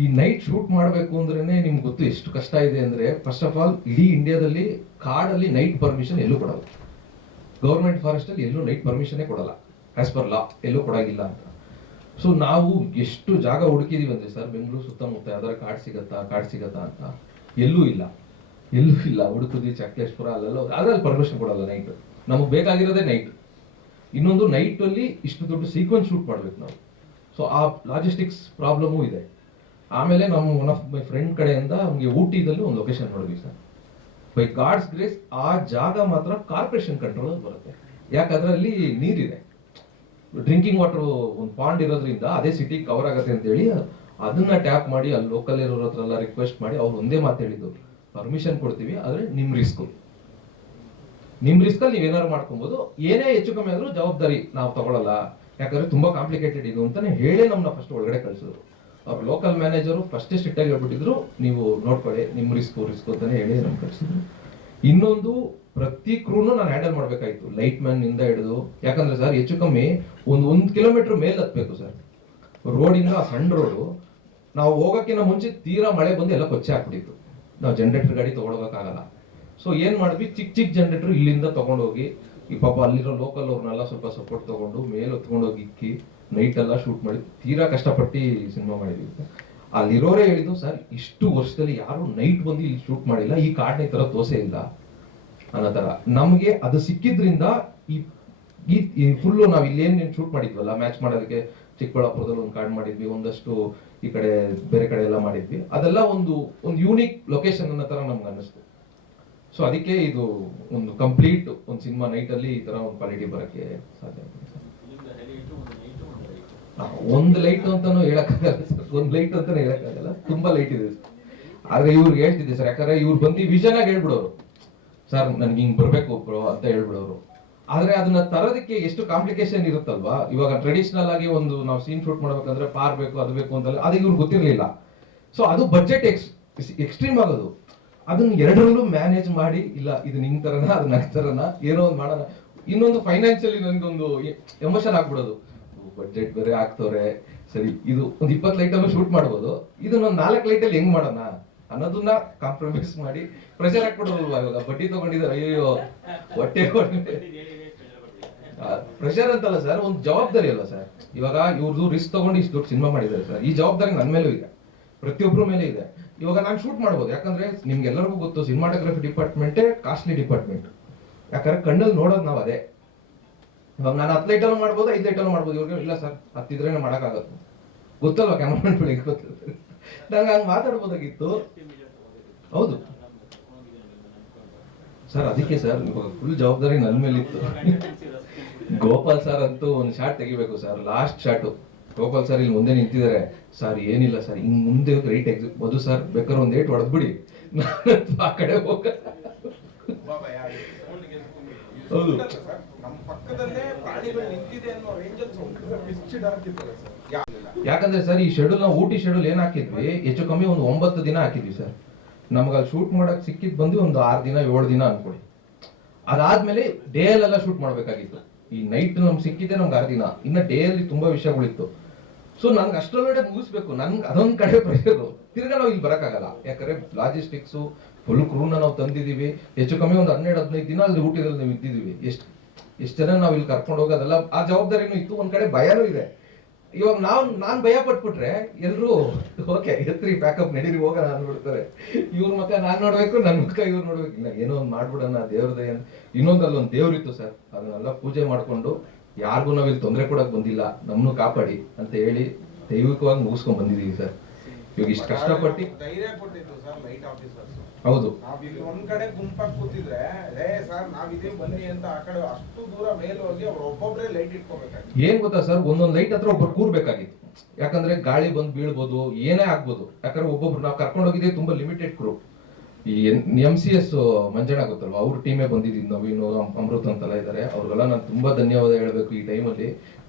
ಈ ನೈಟ್ ಶೂಟ್ ಮಾಡಬೇಕು ಅಂದ್ರೇನೆ ನಿಮ್ಗೆ ಗೊತ್ತು ಎಷ್ಟು ಕಷ್ಟ ಇದೆ ಅಂದ್ರೆ, ಫಸ್ಟ್ ಆಫ್ ಆಲ್ ಇಡೀ ಇಂಡಿಯಾದಲ್ಲಿ ಕಾಡಲ್ಲಿ ನೈಟ್ ಪರ್ಮಿಷನ್ ಎಲ್ಲೂ ಕೊಡಲ್ಲ. ಗೌರ್ಮೆಂಟ್ ಫಾರೆಸ್ಟ್ ಅಲ್ಲಿ ಎಲ್ಲೂ ನೈಟ್ ಪರ್ಮಿಷನ್ ಕೊಡಲ್ಲ, ಆಸ್ ಪರ್ ಲಾ ಎಲ್ಲೂ ಕೊಡಾಗಿಲ್ಲ ಅಂತ. ಸೊ ನಾವು ಎಷ್ಟು ಜಾಗ ಹುಡುಕಿದೀವಿ ಅಂದ್ರೆ ಸರ್, ಬೆಂಗಳೂರು ಸುತ್ತಮುತ್ತ ಯಾವ್ದಾರ ಕಾಡ್ ಸಿಗತ್ತಾ ಅಂತ ಎಲ್ಲೂ ಇಲ್ಲ. ಹುಡುಕುದಿ ಚಕ್ಲೇಶ್ಪುರ ಅಲ್ಲೆಲ್ಲ, ಅದ್ರಲ್ಲಿ ಪರ್ಮಿಷನ್ ಕೊಡಲ್ಲ ನೈಟ್. ನಮಗೆ ಬೇಕಾಗಿರೋದೇ ನೈಟ್. ಇನ್ನೊಂದು ನೈಟ್ ಅಲ್ಲಿ ಇಷ್ಟು ದೊಡ್ಡ ಸೀಕ್ವೆನ್ಸ್ ಶೂಟ್ ಮಾಡ್ಬೇಕು ನಾವು. ಸೊ ಆ ಲಾಜಿಸ್ಟಿಕ್ಸ್ ಪ್ರಾಬ್ಲಮೂ ಇದೆ. ಆಮೇಲೆ ನಮ್ಮ ಒನ್ ಆಫ್ ಮೈ ಫ್ರೆಂಡ್ ಕಡೆಯಿಂದ ನಮಗೆ ಊಟಿದಲ್ಲಿ ಒಂದು ಲೊಕೇಶನ್ ನೋಡಿದ್ವಿ ಸರ್. ಬೈ ಗಾಡ್ಸ್ ಗ್ರೇಸ್ ಆ ಜಾಗ ಮಾತ್ರ ಕಾರ್ಪೊರೇಷನ್ ಕಂಟ್ರೋಲ್ ಬರುತ್ತೆ. ಯಾಕಂದ್ರೆ ಅಲ್ಲಿ ನೀರಿದೆ, ಡ್ರಿಂಕಿಂಗ್ ವಾಟರ್ ಒಂದು ಪಾಂಡ್ ಇರೋದ್ರಿಂದ ಅದೇ ಸಿಟಿ ಕವರ್ ಆಗತ್ತೆ ಅಂತ ಹೇಳಿ ಅದನ್ನ ಟ್ಯಾಪ್ ಮಾಡಿ ಅಲ್ಲಿ ಲೋಕಲ್ ಇರೋರ ಹತ್ರ ಎಲ್ಲ ರಿಕ್ವೆಸ್ಟ್ ಮಾಡಿ ಅವ್ರು ಒಂದೇ ಮಾತು ಹೇಳಿದ್ದು, ಪರ್ಮಿಷನ್ ಕೊಡ್ತೀವಿ ಆದ್ರೆ ನಿಮ್ ರಿಸ್ಕ್ ಅಲ್ಲಿ ನೀವೇನಾದ್ರು ಮಾಡ್ಕೊಬಹುದು, ಏನೇ ಹೆಚ್ಚು ಕಮ್ಮಿ ಆದ್ರೂ ಜವಾಬ್ದಾರಿ ನಾವು ತಗೊಳಲ್ಲ, ಯಾಕಂದ್ರೆ ತುಂಬಾ ಕಾಂಪ್ಲಿಕೇಟೆಡ್ ಇದು ಅಂತಾನೆ ಹೇಳಿ ನಮ್ಮನ್ನ ಫಸ್ಟ್ ಒಳಗಡೆ ಕಳ್ಸಿದ್ರು. ಅವ್ರ ಲೋಕಲ್ ಮ್ಯಾನೇಜರು ಫಸ್ಟ್ ಸ್ಟ್ರಿಕ್ಟ್ ಆಗಿ ಹೇಳ್ಬಿಟ್ಟಿದ್ರು, ನೀವು ನೋಡ್ಕೊಳ್ಳಿ ನಿಮ್ ರಿಸ್ಕ್ ಅಂತಾನೆ ಹೇಳಿ ನಮ್ಗೆ ಕಳ್ಸಿದ್ರು. ಇನ್ನೊಂದು, ಪ್ರತಿ ಕ್ರೂನು ನಾನು ಹ್ಯಾಂಡಲ್ ಮಾಡ್ಬೇಕಾಯ್ತು, ಲೈಟ್ ಮ್ಯಾನ್ ಇಂದ ಹಿಡಿದು. ಯಾಕಂದ್ರೆ ಸರ್ ಹೆಚ್ಚು ಕಮ್ಮಿ ಒಂದ್ ಕಿಲೋಮೀಟರ್ ಮೇಲೆ ಹತ್ಬೇಕು ಸರ್ ರೋಡಿಂದ. ಆ ಸಣ್ಣ ರೋಡು, ನಾವು ಹೋಗಕ್ಕಿಂತ ಮುಂಚೆ ತೀರಾ ಮಳೆ ಬಂದು ಎಲ್ಲ ಕೊಚ್ಚೆ ಹಾಕ್ಬಿಟ್ಟಿತ್ತು. ನಾವು ಜನರೇಟರ್ ಗಾಡಿ ತಗೊಳೋಗಕ್ಕಾಗಲ್ಲ. ಸೊ ಏನ್ ಮಾಡಿದ್ವಿ, ಚಿಕ್ಕ ಜನರೇಟರ್ ಇಲ್ಲಿಂದ ತಗೊಂಡೋಗಿ ಈ ಪಾಪ ಅಲ್ಲಿರೋ ಲೋಕಲ್ ಅವ್ರನ್ನೆಲ್ಲ ಸ್ವಲ್ಪ ಸಪೋರ್ಟ್ ತಗೊಂಡು ಮೇಲೆ ಹೊತ್ಕೊಂಡೋಗಿ ಇಕ್ಕಿ ನೈಟ್ ಎಲ್ಲ ಶೂಟ್ ಮಾಡಿ ತೀರಾ ಕಷ್ಟಪಟ್ಟು ಸಿನಿಮಾ ಮಾಡಿದ್ವಿ. ಅಲ್ಲಿರೋರೇ ಹೇಳಿದ್ದು, ಸರ್ ಇಷ್ಟು ವರ್ಷದಲ್ಲಿ ಯಾರು ನೈಟ್ ಬಂದು ಇಲ್ಲಿ ಶೂಟ್ ಮಾಡಿಲ್ಲ, ಈ ಕಾಡ್ನ ಈ ತರ ತೋಸೆ ಇಲ್ಲ ಅನ್ನೋ ತರ. ನಮ್ಗೆ ಅದು ಸಿಕ್ಕಿದ್ರಿಂದ ಈ ಫುಲ್ಲು ನಾವ್ ಇಲ್ಲೇನ್ ಶೂಟ್ ಮಾಡಿದ್ವಲ್ಲ ಮ್ಯಾಚ್ ಮಾಡೋದಕ್ಕೆ, ಚಿಕ್ಕಬಳ್ಳಾಪುರದಲ್ಲಿ ಒಂದು ಕಾರ್ಡ್ ಮಾಡಿದ್ವಿ, ಒಂದಷ್ಟು ಈ ಕಡೆ ಬೇರೆ ಕಡೆ ಎಲ್ಲ ಮಾಡಿದ್ವಿ. ಅದೆಲ್ಲ ಒಂದು ಯೂನಿಕ್ ಲೊಕೇಶನ್ ಅನ್ನೋ ತರ ನಮ್ಗೆ ಅನ್ನಿಸ್ತು. ಸೊ ಅದಕ್ಕೆ ಇದು ಒಂದು ಕಂಪ್ಲೀಟ್ ಒಂದು ಸಿನಿಮಾ ನೈಟ್ ಅಲ್ಲಿ ಈ ತರ ಒಂದು ಕ್ವಾಲಿಟಿ ಬರಕ್ಕೆ ಸಾಧ್ಯ. ಒಂದು ಲೈಟ್ ಅಂತಾನು ಹೇಳಕ್ಕಾಗಲ್ಲ ಸರ್, ಒಂದು ಲೈಟ್ ಅಂತಾನೆ ಹೇಳಕ್ಕಾಗಲ್ಲ, ತುಂಬಾ ಲೈಟ್ ಇದೆ. ಆದ್ರೆ ಇವ್ರಿಗೆ ಹೇಳ್ತಿದ್ದೆ ಸರ್, ಯಾಕಂದ್ರೆ ಇವ್ರು ಬಂದು ವಿಷನ್ ಆಗಿ ಹೇಳ್ಬಿಡೋರು, ಸರ್ ನನ್ಗೆ ಹಿಂಗ್ ಬರ್ಬೇಕು ಬ್ರೋ ಅಂತ ಹೇಳ್ಬಿಡೋರು. ಆದ್ರೆ ಅದನ್ನ ತರೋದಕ್ಕೆ ಎಷ್ಟು ಕಾಂಪ್ಲಿಕೇಶನ್ ಇರುತ್ತಲ್ವಾ. ಇವಾಗ ಟ್ರೆಡಿಷನಲ್ ಆಗಿ ಒಂದು ನಾವು ಸೀನ್ ಶೂಟ್ ಮಾಡ್ಬೇಕಂದ್ರೆ ಪಾರ್ ಬೇಕು, ಅದು ಬೇಕು ಅಂತಲ್ಲ, ಅದಕ್ಕೆ ಇವ್ರಿಗೆ ಗೊತ್ತಿರ್ಲಿಲ್ಲ. ಸೊ ಅದು ಬಜೆಟ್ ಎಕ್ಸ್ಟ್ರೀಮ್ ಆಗೋದು. ಅದನ್ನ ಎರಡರಲ್ಲೂ ಮ್ಯಾನೇಜ್ ಮಾಡಿ, ಇಲ್ಲ ಇದು ನಿಮ್ ತರನ ಅದು ನನ್ನ ತರನ ಏನೋ ಒಂದು ಮಾಡೋಣ. ಇನ್ನೊಂದು ಫೈನಾನ್ಷಿಯಲಿ ನನ್ಗೊಂದು ಎಮೋಷನ್ ಆಗ್ಬಿಡೋದು, ಬಜೆಟ್ ಬೇರೆ ಆಗ್ತವ್ರೆ, ಸರಿ ಇದು ಒಂದು 20 ಲೈಟಲ್ಲೂ ಶೂಟ್ ಮಾಡ್ಬೋದು, ಇದನ್ನ 4 ಲೈಟಲ್ಲಿ ಹೆಂಗ್ ಮಾಡೋಣ ಅನ್ನೋದನ್ನ ಕಾಂಪ್ರಮೈಸ್ ಮಾಡಿ ಪ್ರೆಷರ್ ಹಾಕ್ಬಿಡೋಲ್ವಾ. ಇವಾಗ ಬಡ್ಡಿ ತಗೊಂಡಿದ್ದಾರೆ, ಅಯ್ಯೋ ಹೊಟ್ಟೆ ಪ್ರೆಷರ್ ಅಂತಲ್ಲ ಸರ್, ಒಂದು ಜವಾಬ್ದಾರಿ ಅಲ್ಲ ಸರ್. ಇವಾಗ ಇವ್ರದ್ದು ರಿಸ್ಕ್ ತಗೊಂಡು ಇಷ್ಟು ದೊಡ್ಡ ಸಿನಿಮಾ ಮಾಡಿದ್ದಾರೆ ಸರ್, ಈ ಜವಾಬ್ದಾರಿ ನನ್ನ ಮೇಲೂ ಇದೆ, ಪ್ರತಿಯೊಬ್ಬರ ಮೇಲೆ ಇದೆ. ಇವಾಗ ನಾನು ಶೂಟ್ ಮಾಡ್ಬೋದು, ಯಾಕಂದ್ರೆ ನಿಮ್ಗೆಲ್ಲರಿಗೂ ಗೊತ್ತು ಸಿನಿಮಾಟೋಗ್ರಫಿ ಡಿಪಾರ್ಟ್ಮೆಂಟೇ ಕಾಸ್ಟ್ಲಿ ಡಿಪಾರ್ಟ್ಮೆಂಟ್. ಯಾಕಂದ್ರೆ ಕಣ್ಣಲ್ಲಿ ನೋಡೋದು ನಾವು ಅದೇ. ಇವಾಗ ನಾನು 10 ಲೈಟಲ್ಲೂ ಮಾಡ್ಬೋದು, 5 ಲೈಟಲ್ಲೂ ಮಾಡ್ಬೋದು. ಇವ್ರಿಗೆ ಇಲ್ಲ ಸರ್ 10 ಇದ್ರೇನೆ ಮಾಡೋಕ್ಕಾಗತ್ತೆ, ಗೊತ್ತಲ್ವಾ ಕ್ಯಾಮ್ರಾಮನ್ ಬೆಳಿಗ್ಗೆ ಗೊತ್ತಿರುತ್ತೆ. ನಂಗೆ ಹಂಗೆ ಮಾತಾಡ್ಬೋದಾಗಿತ್ತು. ಹೌದು ಸರ್, ಅದಕ್ಕೆ ಸರ್ ಇವಾಗ ಫುಲ್ ಜವಾಬ್ದಾರಿ ನನ್ನ ಮೇಲೆ ಇತ್ತು. ಗೋಪಾಲ್ ಸರ್ ಅಂತೂ ಒಂದು ಶಾಟ್ ತೆಗಿಬೇಕು sir, last shot. Gopal sir ಇಲ್ಲಿ ಮುಂದೆ ನಿಂತಿದ್ದಾರೆ, ಸರ್ ಏನಿಲ್ಲ ಸರ್ ಹಿಂಗ್ ಮುಂದೆ ರೈಟ್ ಎಕ್ಸಿಟ್ ಮಧು ಸರ್ ಬೇಕಾದ್ರೆ ಒಂದ್ 8 ಹೊಡೆದ್ಬಿಡಿ, ಆ ಕಡೆ ಹೋಗ. ಹೌದು ಯಾಕಂದ್ರೆ ಸರ್ ಈ ಶೆಡ್ಯೂಲ್ ನಾವು ಊಟಿ ಶೆಡ್ಯೂಲ್ ಏನ್ ಹಾಕಿದ್ವಿ, ಹೆಚ್ಚು ಕಮ್ಮಿ ಒಂದು 9 ದಿನ ಹಾಕಿದ್ವಿ ಸರ್. ನಮ್ಗೆ ಅಲ್ಲಿ ಶೂಟ್ ಮಾಡಕ್ ಸಿಕ್ಕಿದ್ ಬಂದು ಒಂದು 6 ದಿನ 7 ದಿನ ಅನ್ಕೊಳ್ಳಿ. ಅದಾದ್ಮೇಲೆ ಡೇ ಅಲ್ಲೆಲ್ಲ ಶೂಟ್ ಮಾಡ್ಬೇಕಾಗಿತ್ತು. ಈ ನೈಟ್ ನಮ್ಗೆ ಸಿಕ್ಕಿದ್ದೆ ನಮ್ಗೆ 6 ದಿನ, ಇನ್ನ ಡೇ ಅಲ್ಲಿ ತುಂಬಾ ವಿಷಯಗಳಿತ್ತು. ಸೊ ನನ್ಗೆ ಅಷ್ಟರೊಳಗಡೆ ಮುಗಿಸ್ಬೇಕು, ನನ್ಗೆ ಅದೊಂದ್ ಕಡೆ ಪ್ರೆಷರ್. ತಿರ್ಗಾ ನಾವು ಇಲ್ಲಿ ಬರಕ್ಕಾಗಲ್ಲ, ಯಾಕಂದ್ರೆ ಲಾಜಿಸ್ಟಿಕ್ಸ್ ಫುಲ್ ಕ್ರೂನ ನಾವು ತಂದಿದೀವಿ. ಹೆಚ್ಚು ಕಮ್ಮಿ ಒಂದು 12-15 ದಿನ ಅಲ್ಲಿ ಊಟದಲ್ಲಿ ನಾವು ಇದ್ದಿದೀವಿ. ಎಷ್ಟು ಜನ ನಾವು ಇಲ್ಲಿ ಕರ್ಕೊಂಡು ಹೋಗೋದಲ್ಲ, ಆ ಜವಾಬ್ದಾರಿನೂ ಇತ್ತು. ಒಂದ್ ಕಡೆ ಭಯನೂ ಇದೆ. ಇವಾಗ ನಾನ್ ಭಯ ಪಟ್ಬಿಟ್ರೆ ಎಲ್ರು ಓಕೆ ಎತ್ರಿ ಪ್ಯಾಕಪ್ ನಡೀರಿ ಹೋಗೋಣ ಅಂದ್ಬಿಡ್ತಾರೆ. ಇವ್ರ ಮುಖ ನಾನ್ ನೋಡ್ಬೇಕು, ನನ್ ಮುಖ ಇವ್ರು ನೋಡ್ಬೇಕು. ಇಲ್ಲ ಏನೋ ಒಂದ್ ಮಾಡ್ಬಿಡೋಣ ದೇವ್ರದೇ. ಇನ್ನೊಂದಲ್ಲಿ ಒಂದು ದೇವ್ರಿತ್ತು ಸರ್, ಅದನ್ನೆಲ್ಲ ಪೂಜೆ ಮಾಡ್ಕೊಂಡು ಯಾರಿಗೂ ನಾವ್ ಇಲ್ಲಿ ತೊಂದರೆ ಕೊಡಕ್ ಬಂದಿಲ್ಲ, ನಮ್ಮನ್ನು ಕಾಪಾಡಿ ಅಂತ ಹೇಳಿ ದೈವಿಕವಾಗಿ ಮುಗಿಸ್ಕೊಂಡ್ ಬಂದಿದೀವಿ ಸರ್. ಇವಾಗ ಇಷ್ಟು ಕಷ್ಟಪಟ್ಟು ಧೈರ್ಯ ಕೊಟ್ಟಿದ್ದು ಸರ್ ಲೈಟ್ ಆಫೀಸರ್ಸ್. ಹೌದು ನಾವ್ ಇಲ್ಲಿ ಒಂದ್ ಕಡೆ ಗುಂಪಾಗಿ ಕೂತಿದ್ರೆ ಸರ್ ನಾವಿದೇ ಬನ್ನಿ ಅಂತ ಆ ಕಡೆ ಅಷ್ಟು ದೂರ ಮೇಲೆ ಹೋಗಿ ಅವ್ರು ಒಬ್ಬೊಬ್ರೆ ಲೈಟ್ ಇಟ್ಕೋಬೇಕಾಗಿತ್ತು. ಏನ್ ಗೊತ್ತಾ ಸರ್, ಒಂದೊಂದು ಲೈಟ್ ಹತ್ರ ಒಬ್ಬರು ಕೂರ್ಬೇಕಾಗಿತ್ತು. ಯಾಕಂದ್ರೆ ಗಾಳಿ ಬಂದು ಬೀಳ್ಬೋದು, ಏನೇ ಆಗ್ಬೋದು. ಯಾಕಂದ್ರೆ ಒಬ್ಬೊಬ್ರು ನಾವು ಕರ್ಕೊಂಡು ಹೋಗಿದ್ದೆ ತುಂಬಾ ಲಿಮಿಟೆಡ್ ಗ್ರೂಪ್. ಈ MCS ಮಂಜಣ್ಣ ಗೊತ್ತಲ್ವಾ, ಅವ್ರ ಟೀಮೇ ಬಂದಿದ್ದು, ನವೀನು ಅಮೃತ್ ಅಂತೆಲ್ಲ ಇದ್ದಾರೆ. ಅವ್ರಿಗೆಲ್ಲ ನಾನು ತುಂಬಾ ಧನ್ಯವಾದ ಹೇಳ್ಬೇಕು ಈ ಟೈಮಲ್ಲಿ.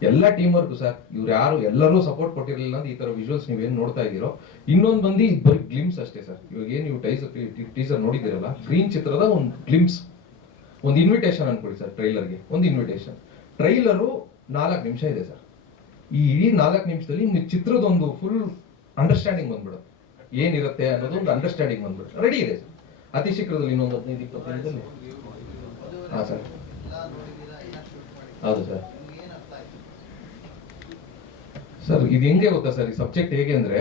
ಎಲ್ಲ ಟೀಮ್ ವರ್ಕು ಸರ್, ಇವ್ರು ಯಾರು ಎಲ್ಲರೂ ಸಪೋರ್ಟ್ ಕೊಟ್ಟಿರಲಿಲ್ಲ ಅಂದ್ರೆ ಈ ತರ ವಿಜುವಲ್ಸ್ ನೀವೇನ್ ನೋಡ್ತಾ ಇದೀರೋ. ಇನ್ನೊಂದು ಬಂದು ಇದು ಬರೀ ಗ್ಲಿಮ್ಸ್ ಅಷ್ಟೇ ಸರ್. ಇವಾಗ ಏನ್ ನೀವು ಟೀಸರ್ ನೋಡಿದಿರಲ್ಲ, ಗ್ರೀನ್ ಚಿತ್ರದ ಒಂದು ಗ್ಲಿಮ್ಸ್, ಒಂದು ಇನ್ವಿಟೇಷನ್ ಅನ್ಕೊಳ್ಳಿ ಸರ್. ಟ್ರೈಲರ್ಗೆ ಒಂದು ಇನ್ವಿಟೇಷನ್. ಟ್ರೈಲರು 4 ನಿಮಿಷ ಇದೆ ಸರ್. ಈ ಇಡೀ 4 ನಿಮಿಷದಲ್ಲಿ ನಿಮ್ಗೆ ಚಿತ್ರದ ಒಂದು ಫುಲ್ ಅಂಡರ್ಸ್ಟ್ಯಾಂಡಿಂಗ್ ಬಂದ್ಬಿಡುತ್ತೆ, ಏನಿರುತ್ತೆ ಅನ್ನೋದು ಒಂದು ಅಂಡರ್ಸ್ಟ್ಯಾಂಡಿಂಗ್ ಬಂದ್ಬಿಡುತ್ತೆ. ರೆಡಿ ಇದೆ ಸರ್. ಅತಿ ಶೀಘ್ರದಲ್ಲಿ ಇನ್ನೊಂದು 15-20 ದಿನದಲ್ಲಿ. ಹಾಂ ಸರ್, ಹೌದು ಸರ್. ಸರ್ ಇದು ಹೆಂಗೆ ಗೊತ್ತಾ ಸರ್, ಈ ಸಬ್ಜೆಕ್ಟ್ ಹೇಗೆ ಅಂದ್ರೆ,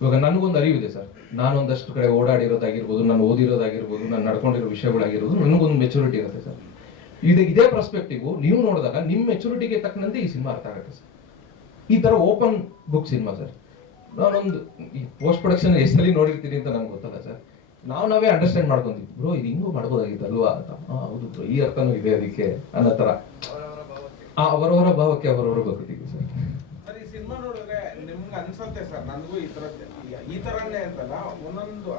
ಇವಾಗ ನನಗೊಂದು ಅರಿವಿದೆ ಸರ್. ನಾನೊಂದಷ್ಟು ಕಡೆ ಓಡಾಡಿರೋದಾಗಿರ್ಬೋದು, ನಾನು ಓದಿರೋದಾಗಿರ್ಬೋದು, ನಾನು ನಡ್ಕೊಂಡಿರೋ ವಿಷಯಗಳಾಗಿರ್ಬೋದು, ನನಗೊಂದು ಮೆಚುರಿಟಿ ಇರುತ್ತೆ ಸರ್. ಇದೇ ಪರ್ಸ್ಪೆಕ್ಟಿವ್ ನೀವು ನೋಡಿದಾಗ ನಿಮ್ಮ ಮೆಚುರಿಟಿಗೆ ತಕ್ಕಂತೆ ಈ ಸಿನಿಮಾ ಅರ್ಥ ಆಗುತ್ತೆ ಸರ್. ಈ ತರ ಓಪನ್ ಬುಕ್ ಸಿನಿಮಾ ಸರ್. ನಾನೊಂದು ಈ ಪೋಸ್ಟ್ ಪ್ರೊಡಕ್ಷನ್ ಎಷ್ಟಲ್ಲಿ ನೋಡಿರ್ತೀನಿ ಅಂತ ನಂಗೆ ಗೊತ್ತಲ್ಲ ಸರ್. ನಾವೇ ಅಂಡರ್ಸ್ಟ್ಯಾಂಡ್ ಮಾಡ್ಕೊಂತೀವಿ, ಬ್ರೋ ಇದು ಹಿಂಗೂ ಮಾಡ್ಬೋದಾಗಿತ್ತಲ್ವಾ ಅಂತ. ಹೌದು ಬ್ರೋ, ಈ ಅರ್ಥನೂ ಇದೆ ಅದಕ್ಕೆ ಅನ್ನೋ ತರ ಅವರವರ ಭಾವಕ್ಕೆ ಅವರವರ ಗೊತ್ತಿದ್ದೀವಿ ಸರ್. ಈ ಸಿನಿಮಾ ನೋಡಿದ್ರೆ ನಿಮ್ಗೆ ಅನ್ಸತ್ತೆ ಸರ್, ನನಗೂ ಈ ತರನೇ ಅಂತಲ್ಲ, ಒಂದೊಂದು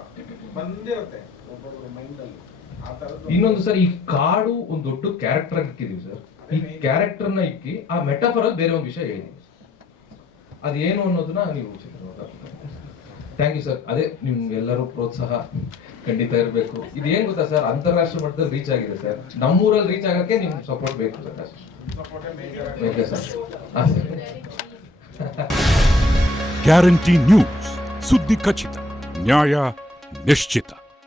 ಬಂದಿರುತ್ತೆ ಒಬ್ಬೊಬ್ಬರ ಮೈಂಡ್ ಅಲ್ಲಿ ಆ ತರದ್ದು. ಇನ್ನೊಂದು ಸರ್, ಈ ಕಾಡು ಒಂದು ದೊಡ್ಡ ಕ್ಯಾರೆಕ್ಟರ್ ಇಕ್ಕಿದೀವಿ ಸರ್. ಈ ಕ್ಯಾರೆಕ್ಟರ್ ನ ಇಕ್ಕಿ ಆ ಮೆಟಾಫರ್ ಅಲ್ಲಿ ಬೇರೆ ಒಂದು ವಿಷಯ ಹೇಳಿದೀವಿ. ಅದೇನು ಅನ್ನೋದನ್ನ ನೀವು ಥ್ಯಾಂಕ್ ಯು ಸರ್. ಅದೇ ನಿಮ್ಗೆಲ್ಲರೂ ಪ್ರೋತ್ಸಾಹ ಖಂಡಿತ ಇರಬೇಕು. ಇದೇನ್ ಗೊತ್ತಾ ಸರ್, ಅಂತಾರಾಷ್ಟ್ರೀಯ ಮಟ್ಟದಲ್ಲಿ ರೀಚ್ ಆಗಿದೆ ಸರ್. ನಮ್ಮೂರಲ್ಲಿ ರೀಚ್ ಆಗಕ್ಕೆ ನಿಮ್ ಸಪೋರ್ಟ್ ಬೇಕು sir. Okay sir. Guarantee news, ಸುದ್ದಿ ಖಚಿತ, ನ್ಯಾಯ ನಿಶ್ಚಿತ.